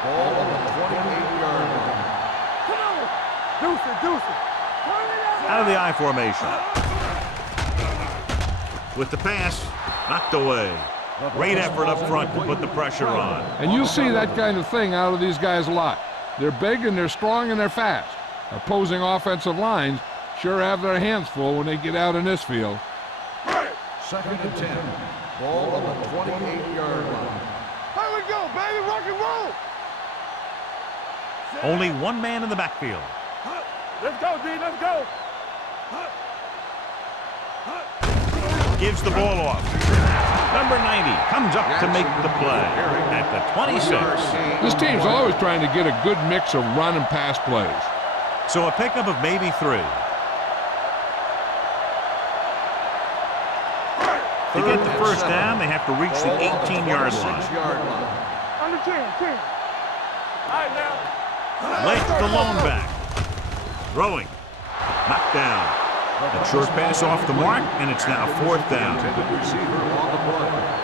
Ball on the 28-yard line. Come on. Deuce it, deuce it. Out of the I formation. With the pass, knocked away. Great effort up front to put the pressure on. And you'll see that kind of thing out of these guys a lot. They're big and they're strong and they're fast. Opposing offensive lines sure have their hands full when they get out in this field. Second and 10. Ball on the 28-yard line. Here we go, baby. Rock and roll. Only one man in the backfield. Let's go, D. Let's go. Gives the ball off. Number 90 comes up to make the play at the 26. This team's always trying to get a good mix of run and pass plays. So a pickup of maybe 3. To get the first down, they have to reach the 18-yard line. Under 10, 10. All right, now. Left the lone back. Throwing. Knocked down. A short pass off the mark, and it's now 4th down. Intended receiver on the play.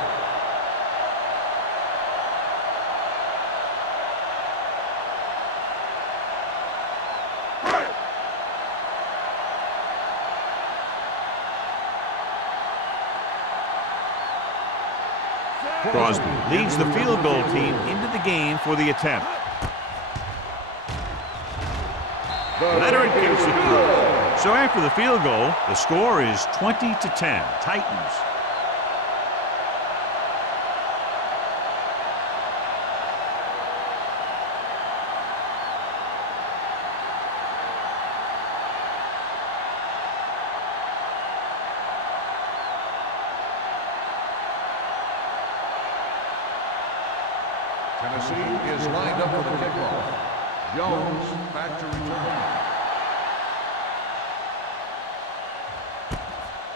Crosby leads the field goal team into the game for the attempt. Leonard gets it through. So after the field goal, the score is 20-10. Titans. Tennessee is lined up for the kickoff. Jones back to return.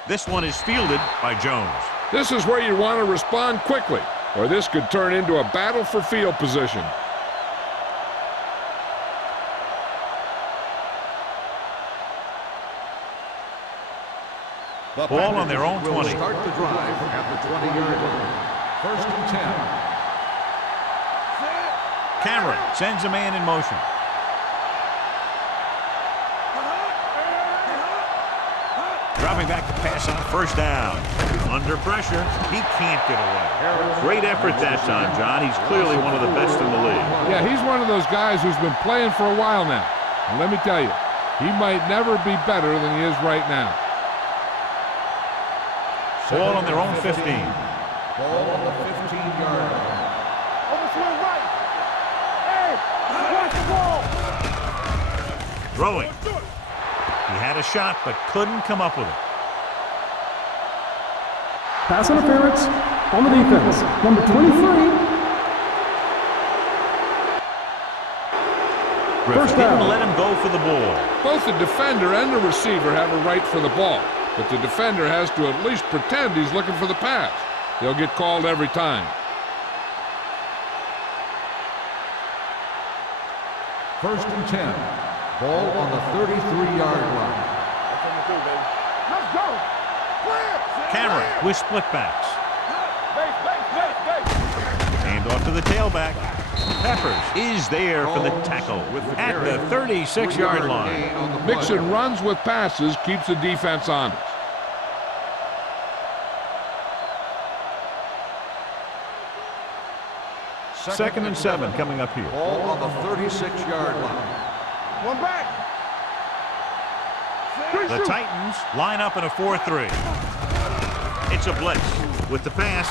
This one is fielded by Jones. This is where you want to respond quickly, or this could turn into a battle for field position. Ball on their own Will 20. start the drive at the 20-yard line. First and 10. Cameron sends a man in motion. Dropping back to pass on first down. Under pressure, he can't get away. Great effort that time, John. He's clearly one of the best in the league. Yeah, he's one of those guys who's been playing for a while now. And let me tell you, he might never be better than he is right now. Ball on their own 15. Ball on the 15-yard line. Overswing right. Hey, watch the ball. Throwing. He had a shot, but couldn't come up with it. Pass interference on the defense. Number 23. Griffin didn't let him go for the ball. Both the defender and the receiver have a right for the ball, but the defender has to at least pretend he's looking for the pass. They'll get called every time. First and 10. Ball on the 33-yard line. Let's go. Clear. Cameron with split backs. Base, base, base, base. Hand off to the tailback. Peppers is there for the tackle at the 36-yard line. Mixing runs with passes keeps the defense honest. Second and 7 coming up here. Ball on the 36-yard line. One back. The Titans line up in a 4-3. It's a blitz with the pass,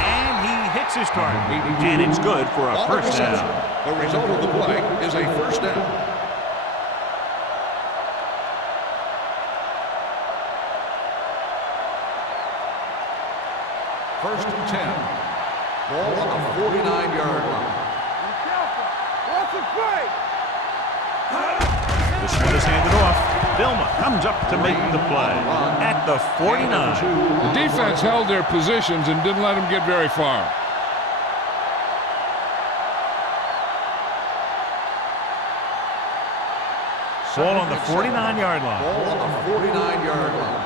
and he hits his target. And it's good for a first down. The result of the play is a first down. First and 10. Ball on the 49-yard line. Be careful. Watch the play. This one is handed off. Vilma comes up to make the play at the 49. The defense held their positions and didn't let them get very far. Ball on the 49-yard line. Ball on the 49-yard line.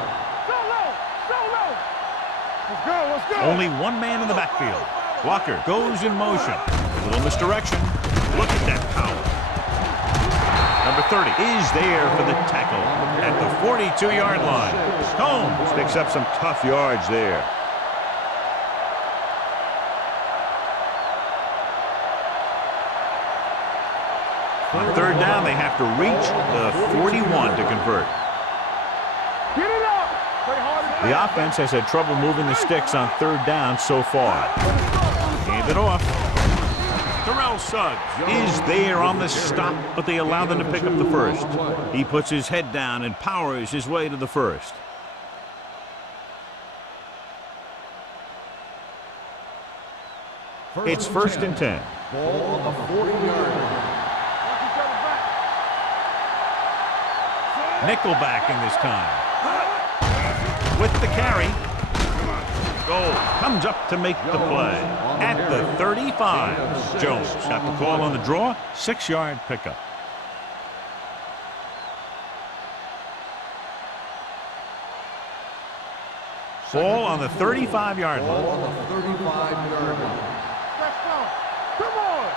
Let's go, let's go. Only one man in the backfield. Walker goes in motion. A little misdirection. Look at that power. Number 30 is there for the tackle at the 42-yard line. Combs picks up some tough yards there. On third down, they have to reach the 41 to convert. Get it up. Play hard and The offense has had trouble moving the sticks on third down so far. Hand it off. Terrell Suggs is there on the stop, but they allow them to pick up the first. He puts his head down and powers his way to the first. It's first and 10. Ball on the 40-yard line. Nickelback in this time. With the carry. Goal comes up to make the play at the 35. Jones got the call on the draw. 6-yard pickup. Ball on the 35-yard Ball line. on the 35-yard line. Let's go. Come on.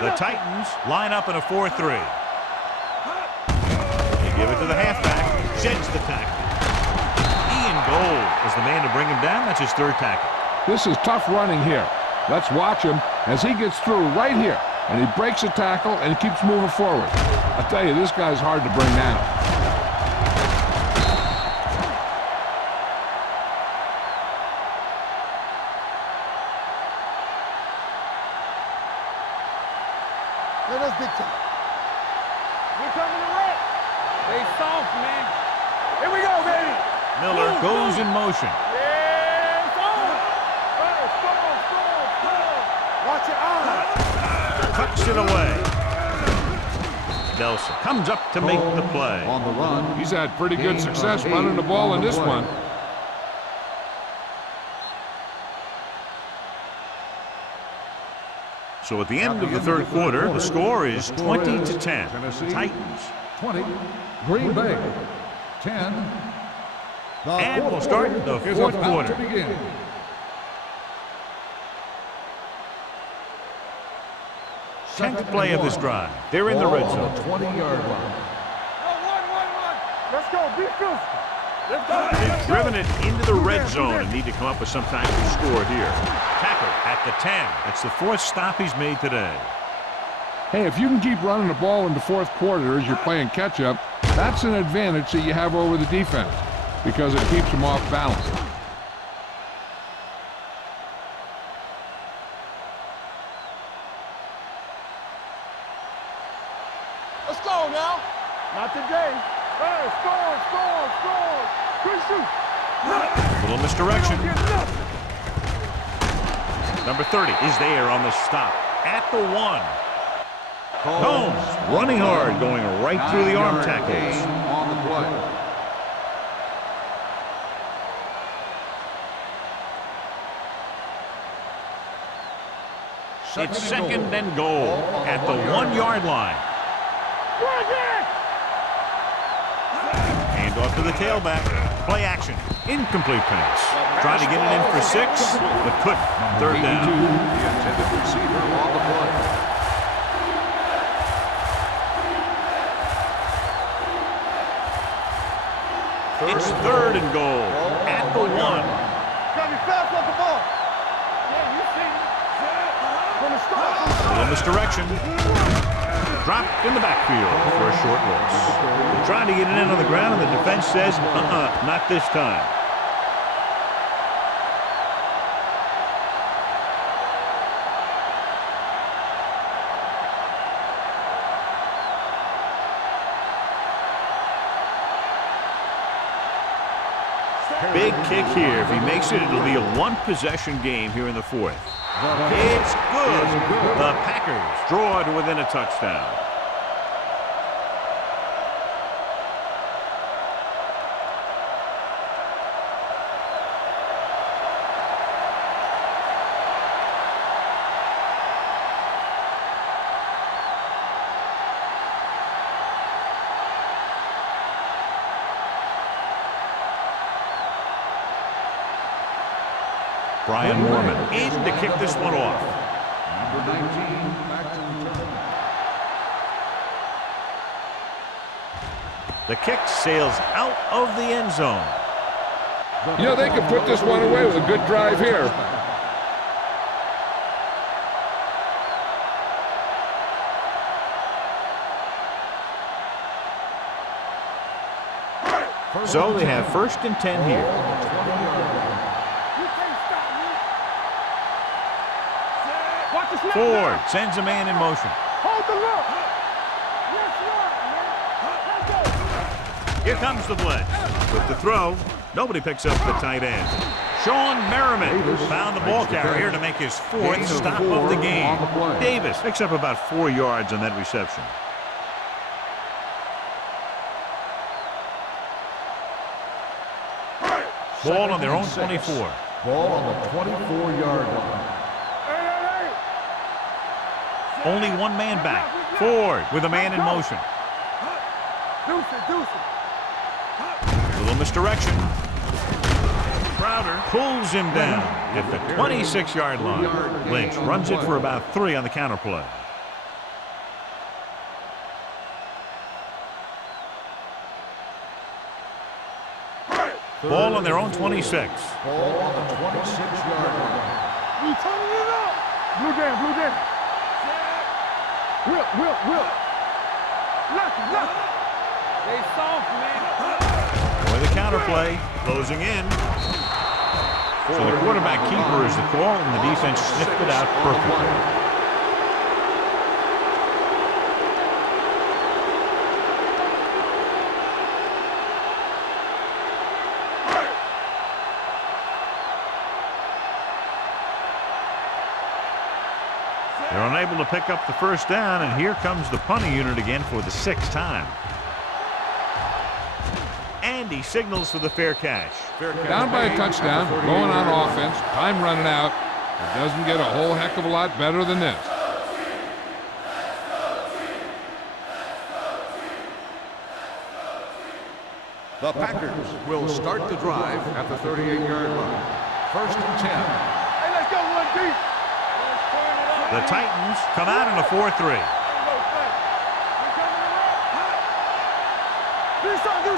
The Titans line up in a 4-3. They give it to the halfback. Sheds the tackle. Ian Gold is the man to bring him down. That's his third tackle. This is tough running here. Let's watch him as he gets through right here. And he breaks a tackle and he keeps moving forward. I tell you, this guy's hard to bring down. Let us dictate. We're coming to wreck. They soft, man. Here we go, baby. Miller goes in motion. Yeah, it's on. Watch your eyes. Cuts it away. Nelson comes up to make the play. On the run. He's had pretty good success running the ball in this one. So at the end of the third quarter, the score is 20-10. Tennessee, Titans. 20. Green Bay, 10. And we'll start the Is fourth about quarter. to begin. Tenth play of this drive. They're in the red Ball on zone. the 20-yard line. Let's go. Be physical. Let's go. They've driven it into the red zone and need to come up with some type of score here. Tackle at the 10. That's the fourth stop he's made today. Hey, if you can keep running the ball in the fourth quarter as you're playing catch-up, that's an advantage that you have over the defense because it keeps them off balance. Let's go now. Not today. Hey, score. Good shoot. Little misdirection. Number 30 is there on the stop at the 1. Combs running hard, going right through the arm 9-yard tackles. gain on the play. It's second and goal at the 1-yard line. Hand off to the tailback. Play action. Incomplete pass. Trying to get it in for 6, but couldn't. Third 82, down. the intended receiver on the play. It's third and goal at the 1. Gotta be fast off the ball. Yeah, you see. From the start. A little misdirection. Dropped in the backfield for a short loss. They're trying to get it in on the ground, and the defense says, not this time. Big kick here. If he makes it, it'll be a one-possession game here in the fourth. It's good. The Packers draw to within a touchdown. Brian Moorman in to kick this one off. Number 19, back to return. The kick sails out of the end zone. You know, they could put this one away with a good drive here. So they have 1st and 10 here. You can't stop me. Watch the snap. Ford sends a man in motion. Hold the look. Yes, Lord, man. Let's go. Here comes the blitz. With the throw, nobody picks up the tight end. Sean Merriman found the ball carrier to make his 4th stop of the game. Davis picks up about 4 yards on that reception. Ball on their own 24. Ball on the 24-yard line. Only one man back. Ford with a man in motion. Deuce it. Little misdirection. Crowder pulls him down at the 26-yard line. Lynch runs it for about 3 on the counter play. Ball on their own 26. Ball on the 26-yard line. We turning it up. Blue down. Will. Left. They soft, man. With the counter play, closing in. So the quarterback keeper is the call, and the defense sniffed it out perfectly. They're unable to pick up the 1st down, and here comes the punting unit again for the 6th time. And he signals for the fair catch. Down by a touchdown, going on offense, time running out. It doesn't get a whole heck of a lot better than this. The Packers will start the drive at the 38-yard line. 1st and 10. Hey, let's go 1 deep. The Titans come out in a 4-3. Do something.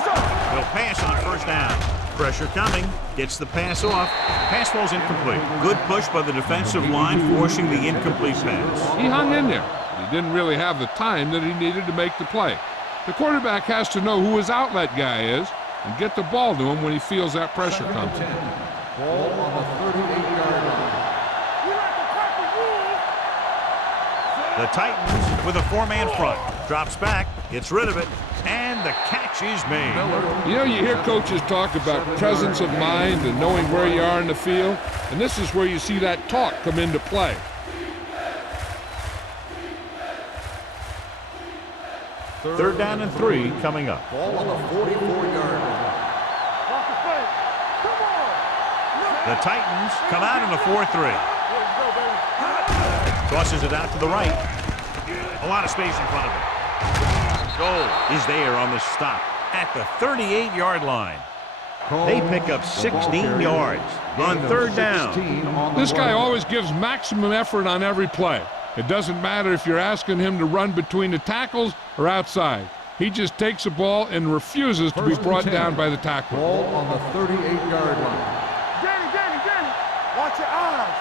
They'll pass on 1st down. Pressure coming. Gets the pass off. Pass ball's incomplete. Good push by the defensive line, forcing the incomplete pass. He hung in there. He didn't really have the time that he needed to make the play. The quarterback has to know who his outlet guy is and get the ball to him when he feels that pressure coming. Ball on the 38-yard line. The Titans with a 4-man front. Drops back, gets rid of it, and the catch is made. You know, you hear coaches talk about presence of mind and knowing where you are in the field, and this is where you see that talk come into play. Third down and 3 coming up. Ball on the 44-yard line. The Titans come out in a 4-3. Tosses it out to the right. A lot of space in front of him. Goal is there on the stop at the 38-yard line. They pick up 16 yards on 3rd down. This guy always gives maximum effort on every play. It doesn't matter if you're asking him to run between the tackles or outside. He just takes the ball and refuses to be brought down by the tackle. Ball on the 38-yard line. Danny. Watch your eyes.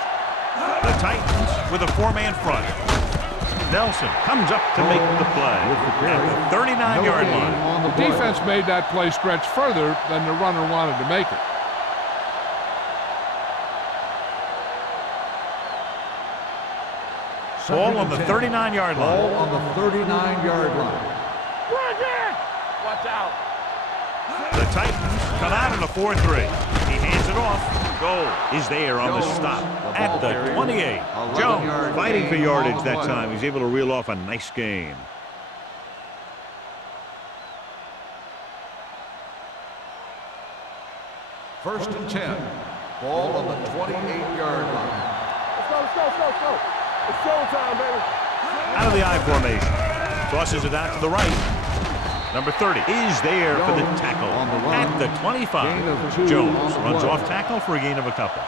The Titans with a 4-man front. Nelson comes up to make the play at the 39-yard line. The defense made that play stretch further than the runner wanted to make it. Ball on the 39-yard line. Ball on the 39-yard line. Watch out. The Titans come out in a 4-3. He hands it off. Goal is there on the stop at the 28. Jones fighting for yardage that time. He's able to reel off a nice gain. First and 10. Ball on the 28-yard line. Let's go. It's showtime, baby. Out of the I formation. Tosses it out to the right. Number 30 is there for the tackle at the 25. Jones runs off tackle for a gain of a couple.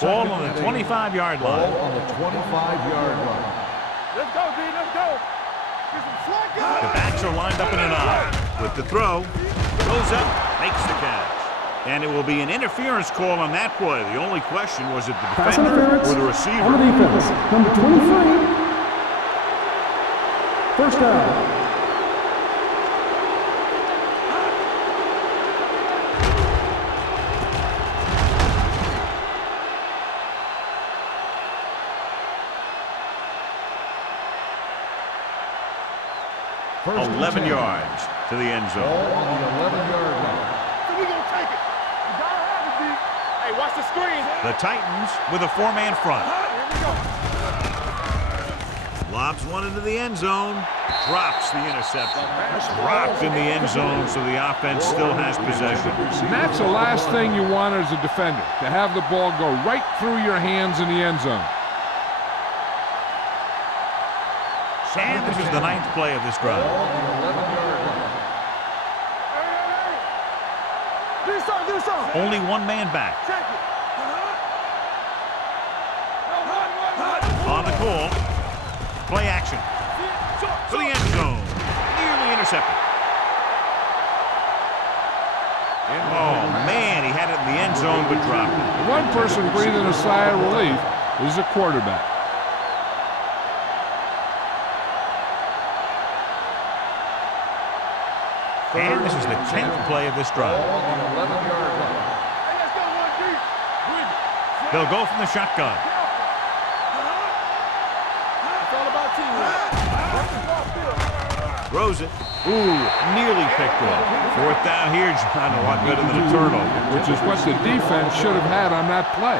Ball on the 25-yard line. Ball on the 25-yard line. Let's go, D. Let's go. Get some slack The up. backs are lined up in an I. With the throw, goes up, makes the catch. And it will be an interference call on that play. The only question was it the Pass defender interference or the on the receiver. defense. Number 23. First down. First and 11 10. yards to the end zone. Ball on the 11-yard line. So we gonna take it. You gotta have it, D. Hey, watch the screen. The Titans with a four-man front. Here we go. Lobs one into the end zone. Drops the interception. Dropped in the end zone, so the offense still has possession. And that's the last thing you want as a defender, to have the ball go right through your hands in the end zone. And this is the 9th play of this drive. Ball on the 11-yard line. Hey. Do something, do something. Only one man back. Check it. No, On the call. Play action. To the end zone. Nearly intercepted. Oh, man, he had it in the end zone but dropped it. The one person breathing a sigh of relief is the quarterback. And this is the 10th play of this drive. Ball on the 11-yard line. Hey, let's go, one deep. Bring it. They'll go from the shotgun. It's all about teamwork. Throws it. Ooh, nearly picked off. Fourth down here, John, a lot better than a turnover. Which is what the defense should have had on that play.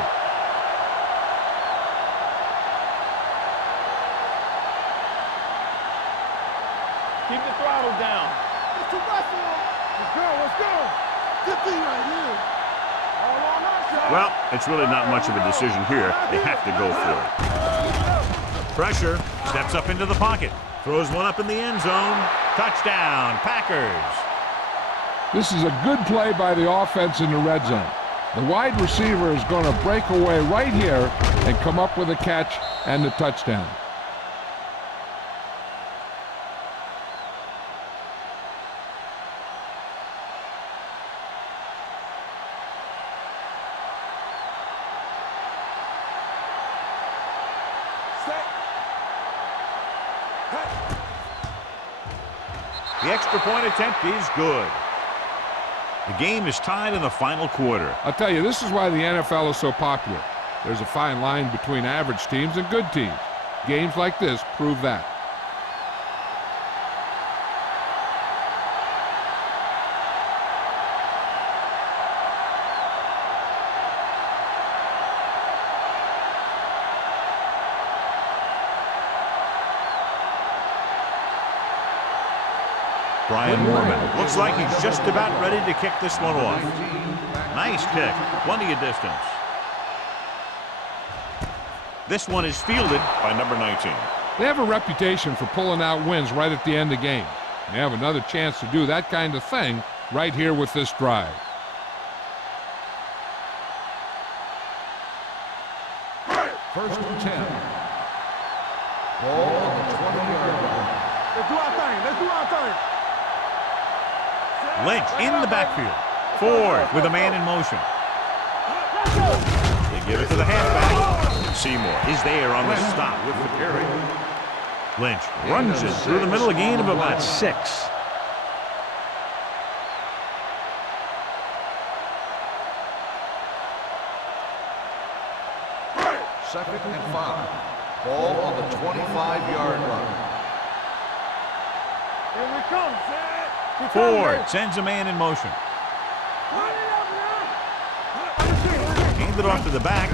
Keep the throttle down. It's too much for him. Let's go, let's go. Good thing right here. All on us, y'all. Well, it's really not much of a decision here. They have to go for it. Pressure. Steps up into the pocket. Throws one up in the end zone. Touchdown, Packers. This is a good play by the offense in the red zone. The wide receiver is going to break away right here and come up with a catch and the touchdown. The extra point attempt is good. The game is tied in the final quarter. I'll tell you, this is why the NFL is so popular. There's a fine line between average teams and good teams. Games like this prove that. Brian Moorman looks like he's just about ready to kick this one off. Nice kick, plenty of distance. This one is fielded by number 19. They have a reputation for pulling out wins right at the end of games. They have another chance to do that kind of thing right here with this drive. First and 10. Ball on the 20-yard line. Let's do our thing. Let's do our thing. Lynch in the backfield. Ford with a man in motion. They give it to the halfback. Seymour is there on the stop with the carry. Lynch runs it through the middle, a gain of about 6. Second and 5. Ball on the 25-yard line. Here we come, Zach. Ford sends a man in motion. Hand it off to the back.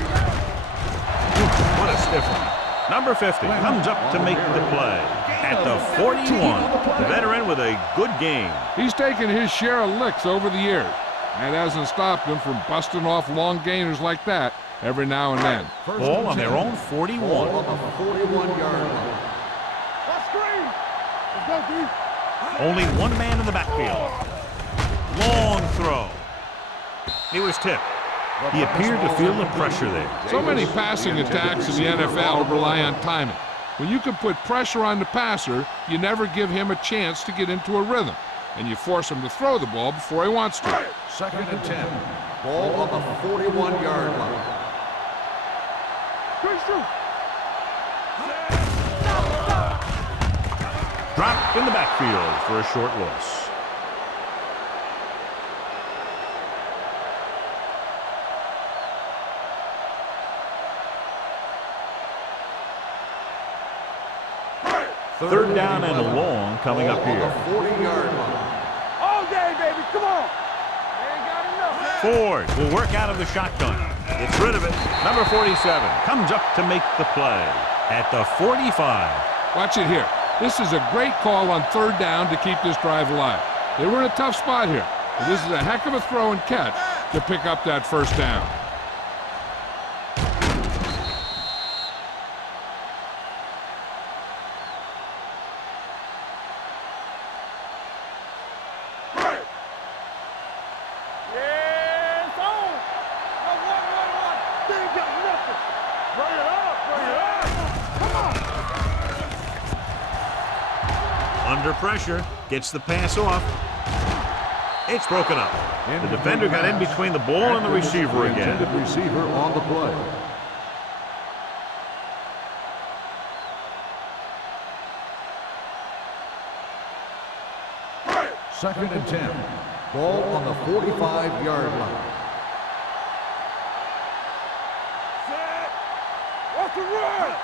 What a stiff one. Number 50 comes up to make the play. At the 41, the veteran with a good game. He's taken his share of licks over the years. That hasn't stopped him from busting off long gainers like that every now and then. Ball on their own 41. Ball on the 41-yard line. Let's screen. Let's go, D. Only one man in the backfield. Long throw. He was tipped. He appeared to feel the pressure there. So many passing attacks in the NFL rely on timing. When you can put pressure on the passer, you never give him a chance to get into a rhythm, and you force him to throw the ball before he wants to. 2nd and 10. Ball on the 41-yard line. Dropped in the backfield for a short loss. Third down and long coming up here. 40-yard line. All day, baby. Come on. They ain't got enough. Ford will work out of the shotgun. Gets rid of it. Number 47 comes up to make the play at the 45. Watch it here. This is a great call on third down to keep this drive alive. They were in a tough spot here, but this is a heck of a throw and catch to pick up that first down. Under pressure, gets the pass off. It's broken up. The defender got in between the ball and the receiver again. Intended receiver on the play. Second and 10. Ball on the 45-yard line. Set. What's the run?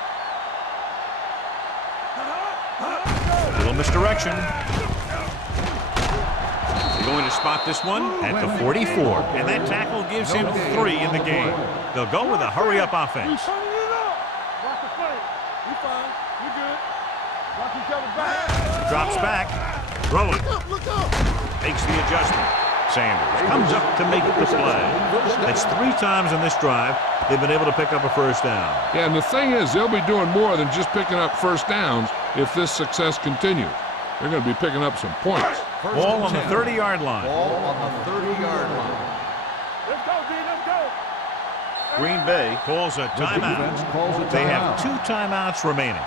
Little misdirection. They're going to spot this one at the 44. And that tackle gives him 3 in the game. They'll go with a hurry-up offense. Watch the play. You fine. You good. Watch each other back. Drops back. Throwing. Makes the adjustment. Sanders comes up to make the play. That's 3 times in this drive they've been able to pick up a first down. Yeah, and the thing is, they'll be doing more than just picking up first downs if this success continues. They're going to be picking up some points. Ball on the 30-yard line. Ball on the 30-yard line. Let's go, D. Let's go. Green Bay calls a The defense timeout. calls a They have timeout. 2 timeouts remaining.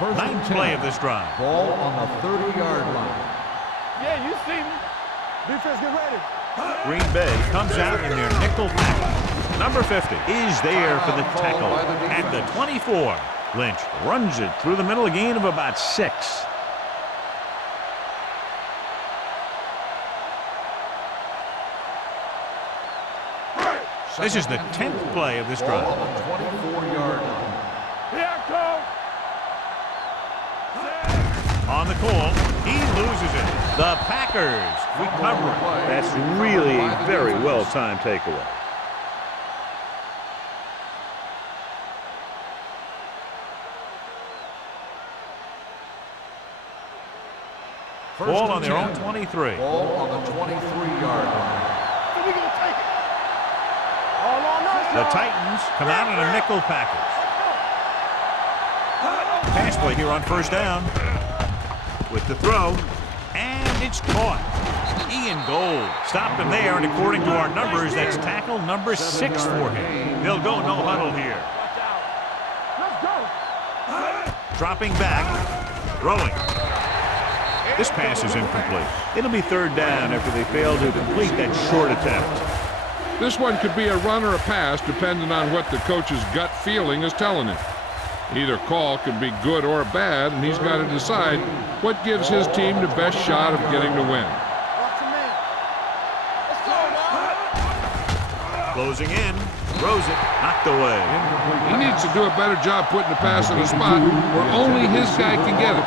Ninth play of this drive. Ball on the 30-yard line. Yeah, you see me. Defense, get ready. Green Bay comes out in their nickel package. Number 50 is there for the tackle at the 24. Lynch runs it through the middle, a gain of about 6. This is the 10th play of this Ball drive. on the 24-yard line. Here I come. On the call, he loses it. The Packers recover it. That's really a very well-timed takeaway. Ball on their own 23. Ball on the 23-yard line. We gonna take it. All on us. The Titans come out in a nickel package. Pass play here on first down. With the throw, and it's caught. Ian Gold stopped him there, and according to our numbers, that's tackle number 6 for him. They'll go no huddle here. Let's go. Dropping back, throwing. This pass is incomplete. It'll be third down after they fail to complete that short attempt. This one could be a run or a pass, depending on what the coach's gut feeling is telling him. Either call could be good or bad, and he's got to decide what gives his team the best shot of getting the win. Watch him in. Let's go, man. Closing in, throws it, knocked away. He needs to do a better job putting the pass in a spot where only his guy can get it.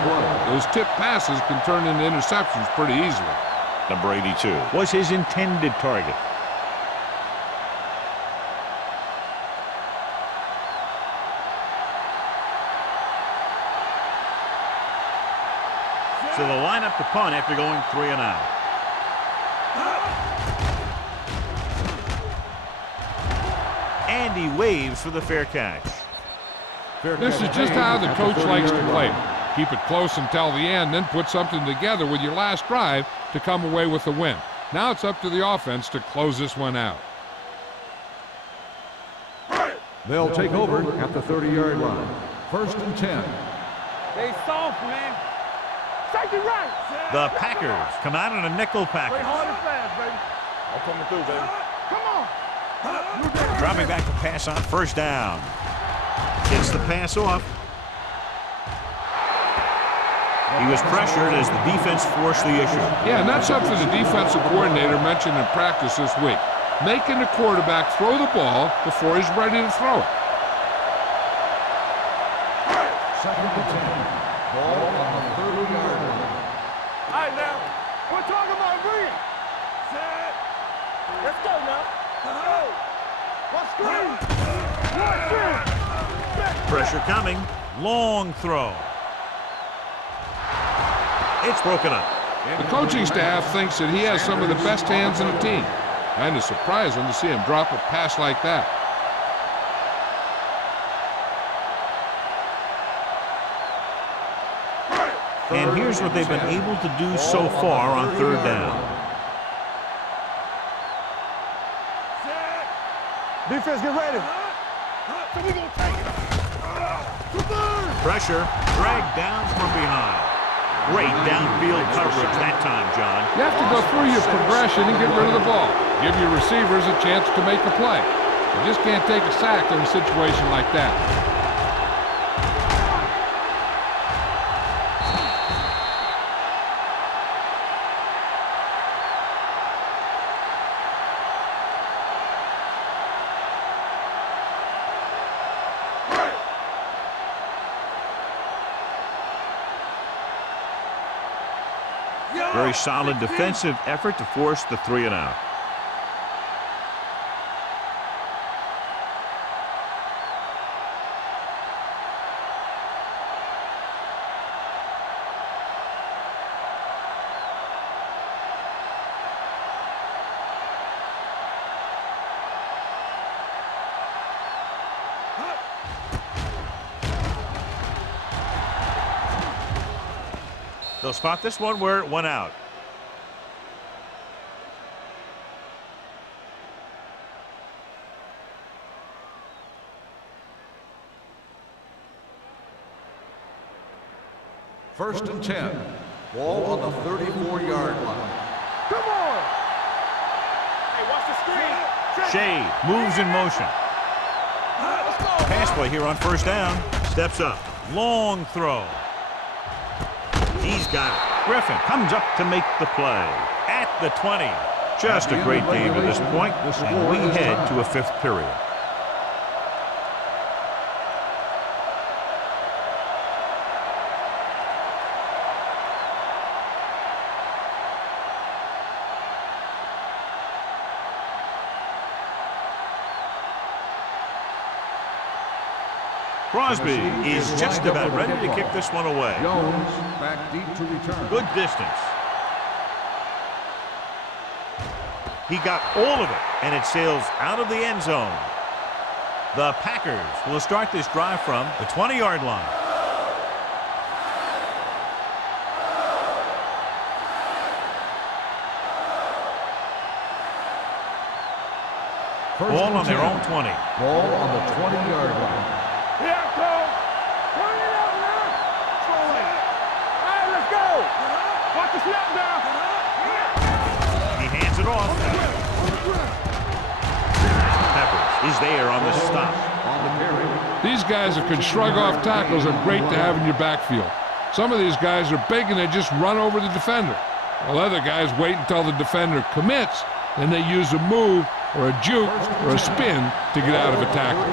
Those tip passes can turn into interceptions pretty easily. Number 82 was his intended target. So they'll line up to punt after going 3 and out. And he waves for the fair catch. This is just how the coach likes to play it. Keep it close until the end, then put something together with your last drive to come away with the win. Now it's up to the offense to close this one out. They'll take over at the 30-yard line. 1st and 10. They soft, man. Take it right. The Packers come out in a nickel package. Play hard and fast, baby. I'm coming through, baby. Come on. Dropping back to pass on 1st down. Gets the pass off. He was pressured as the defense forced the issue. Yeah, and that's something the defensive coordinator mentioned in practice this week. Making the quarterback throw the ball before he's ready to throw it. 2nd and 10. Ball on the 30-yard line. All right, now. We're talking about bringing. Set. Let's go now. Go. One screen. One screen. Pressure coming. Long throw. It's broken up. The coaching staff thinks that he has some of the best hands in the team. Kind of surprising to see him drop a pass like that. And here's what they've been able to do so far on 3rd down. Defense, get ready. So we gonna take it. Pressure, dragged down from behind. Great downfield coverage that time, John. You have to go through your progression and get rid of the ball. Give your receivers a chance to make a play. You just can't take a sack in a situation like that. Very solid defensive effort to force the 3 and out. They'll spot this one where it went out. First and 10. Ball on the 34-yard line. Come on. Hey, watch the screen. Shea moves in motion. Pass play here on 1st down. Steps up. Long throw. He's got it. Griffin comes up to make the play. At the 20. Just a great game to this point, and we head to a 5th period. Crosby is just about ready to kick this one away. Jones back deep to return. Good distance. He got all of it, and it sails out of the end zone. The Packers will start this drive from the 20-yard line. Ball on their own 20. Ball on the 20-yard line. Here I come. Turn it up now. All right, let's go. Watch the snap down. He hands it off. Peppers is there on the stop. On the carry. These guys that can shrug off tackles are great to have in your backfield. Some of these guys are big and they just run over the defender, while other guys wait until the defender commits, and they use a move or a juke or a spin to get out of a tackle.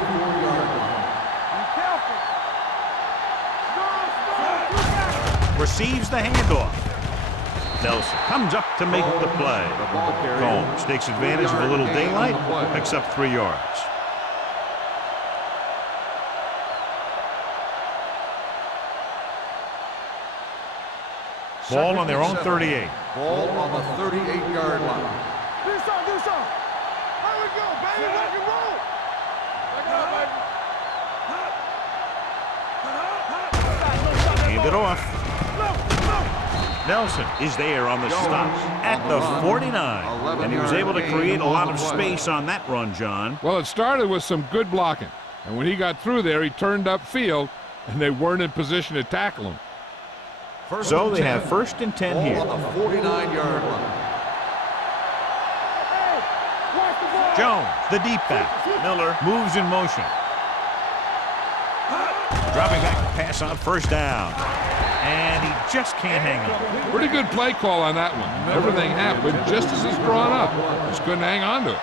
Receives the handoff. Nelson comes up to make the play. Combs takes advantage of a little daylight, picks up 3 yards. Ball on their own 38. Ball on the 38-yard line. Do something. Here we go, baby. Rock and roll. Back it up, baby. Hand it off. Nelson is there on the stop at the 49. And he was able to create a lot of space on that run, John. Well, it started with some good blocking. And when he got through there, he turned upfield, and they weren't in position to tackle him. So they have 1st and 10 here. On the 49-yard line. Jones, the deep back. Miller moves in motion. Dropping back to pass on 1st down. And he just can't hang on. Pretty good play call on that one. Everything happened just as it's drawn up. Just couldn't hang on to it.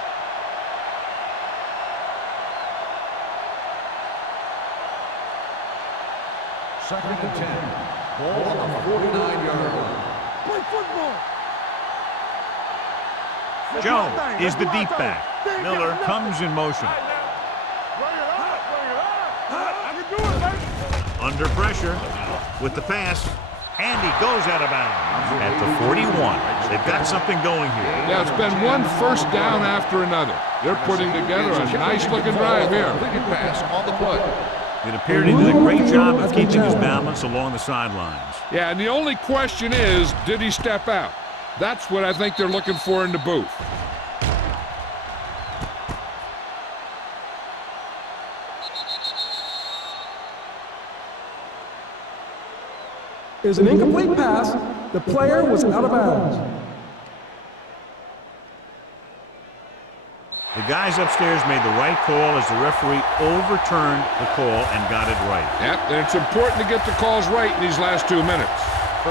Second and 10. Ball on the 49-yard line. Play football. Jones is the deep back. Miller comes in motion. Under pressure with the pass. And he goes out of bounds at the 41. They've got something going here. Yeah, it's been one 1st down after another. They're putting together a nice-looking drive here. Pass on the play. It appeared he did a great job of keeping his balance along the sidelines. Yeah, and the only question is, did he step out? That's what I think they're looking for in the booth. Is an incomplete pass. The player was out of bounds. The guys upstairs made the right call as the referee overturned the call and got it right. Yep, and it's important to get the calls right in these last 2 minutes.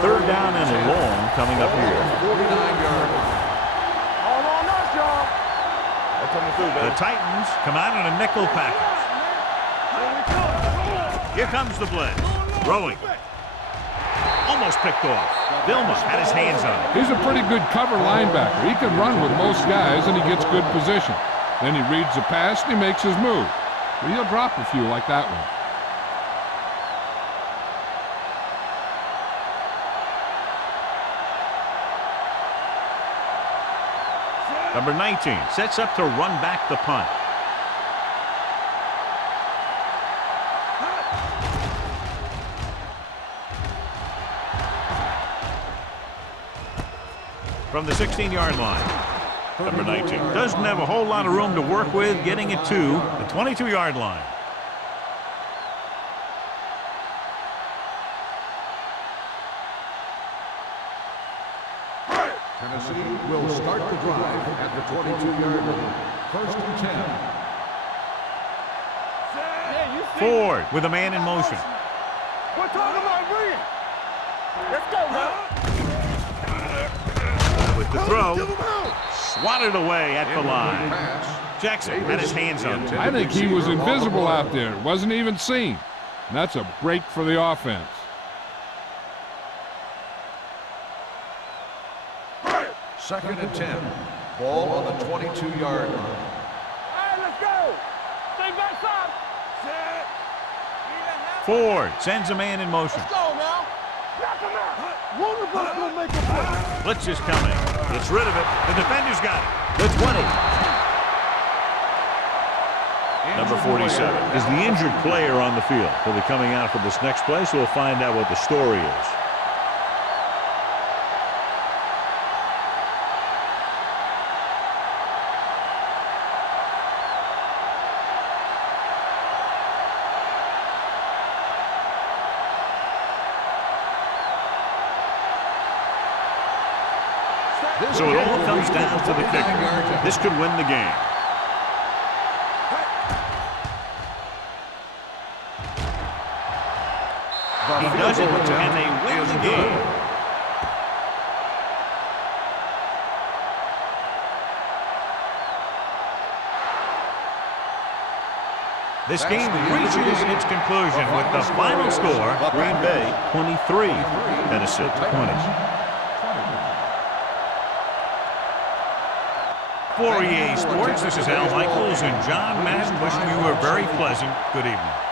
3rd down and long coming up here. 49-yard line. All on us, y'all. That's coming through, The baby. Titans come out in a nickel package. Here comes the blitz. Throwing. Almost picked off. Vilma had his hands on it. He's a pretty good cover linebacker. He can run with most guys, and he gets good position. Then he reads the pass, and he makes his move. But he'll drop a few like that one. Number 19 sets up to run back the punt. From the 16-yard line. Number 19 doesn't have a whole lot of room to work with, getting it to the 22-yard line. Tennessee will start the drive at the 22-yard line. 1st and 10. Ford with a man in motion. We're talking about bringing. Let's go, now. With the throw, swatted away at the line. Jackson had his hands on it. I think he was invisible out there. Wasn't even seen. And that's a break for the offense. Second and 10. Ball on the 22-yard line. Hey, let's go. Stay back up. Ford sends a man in motion. Let's go now. Knock him out. One of us will make a play. Blitz is coming. Gets rid of it. The defender's got it. The 20. Number 47 is the injured player on the field. He'll be coming out for this next play, so we'll find out what the story is. So it all comes down to the kicker. This could win the game. He does it, and they win the game. This game reaches its conclusion with the final score, Green Bay 23, Tennessee 20. For EA Sports, this is Al Michaels and John Madden wishing you a very pleasant good evening.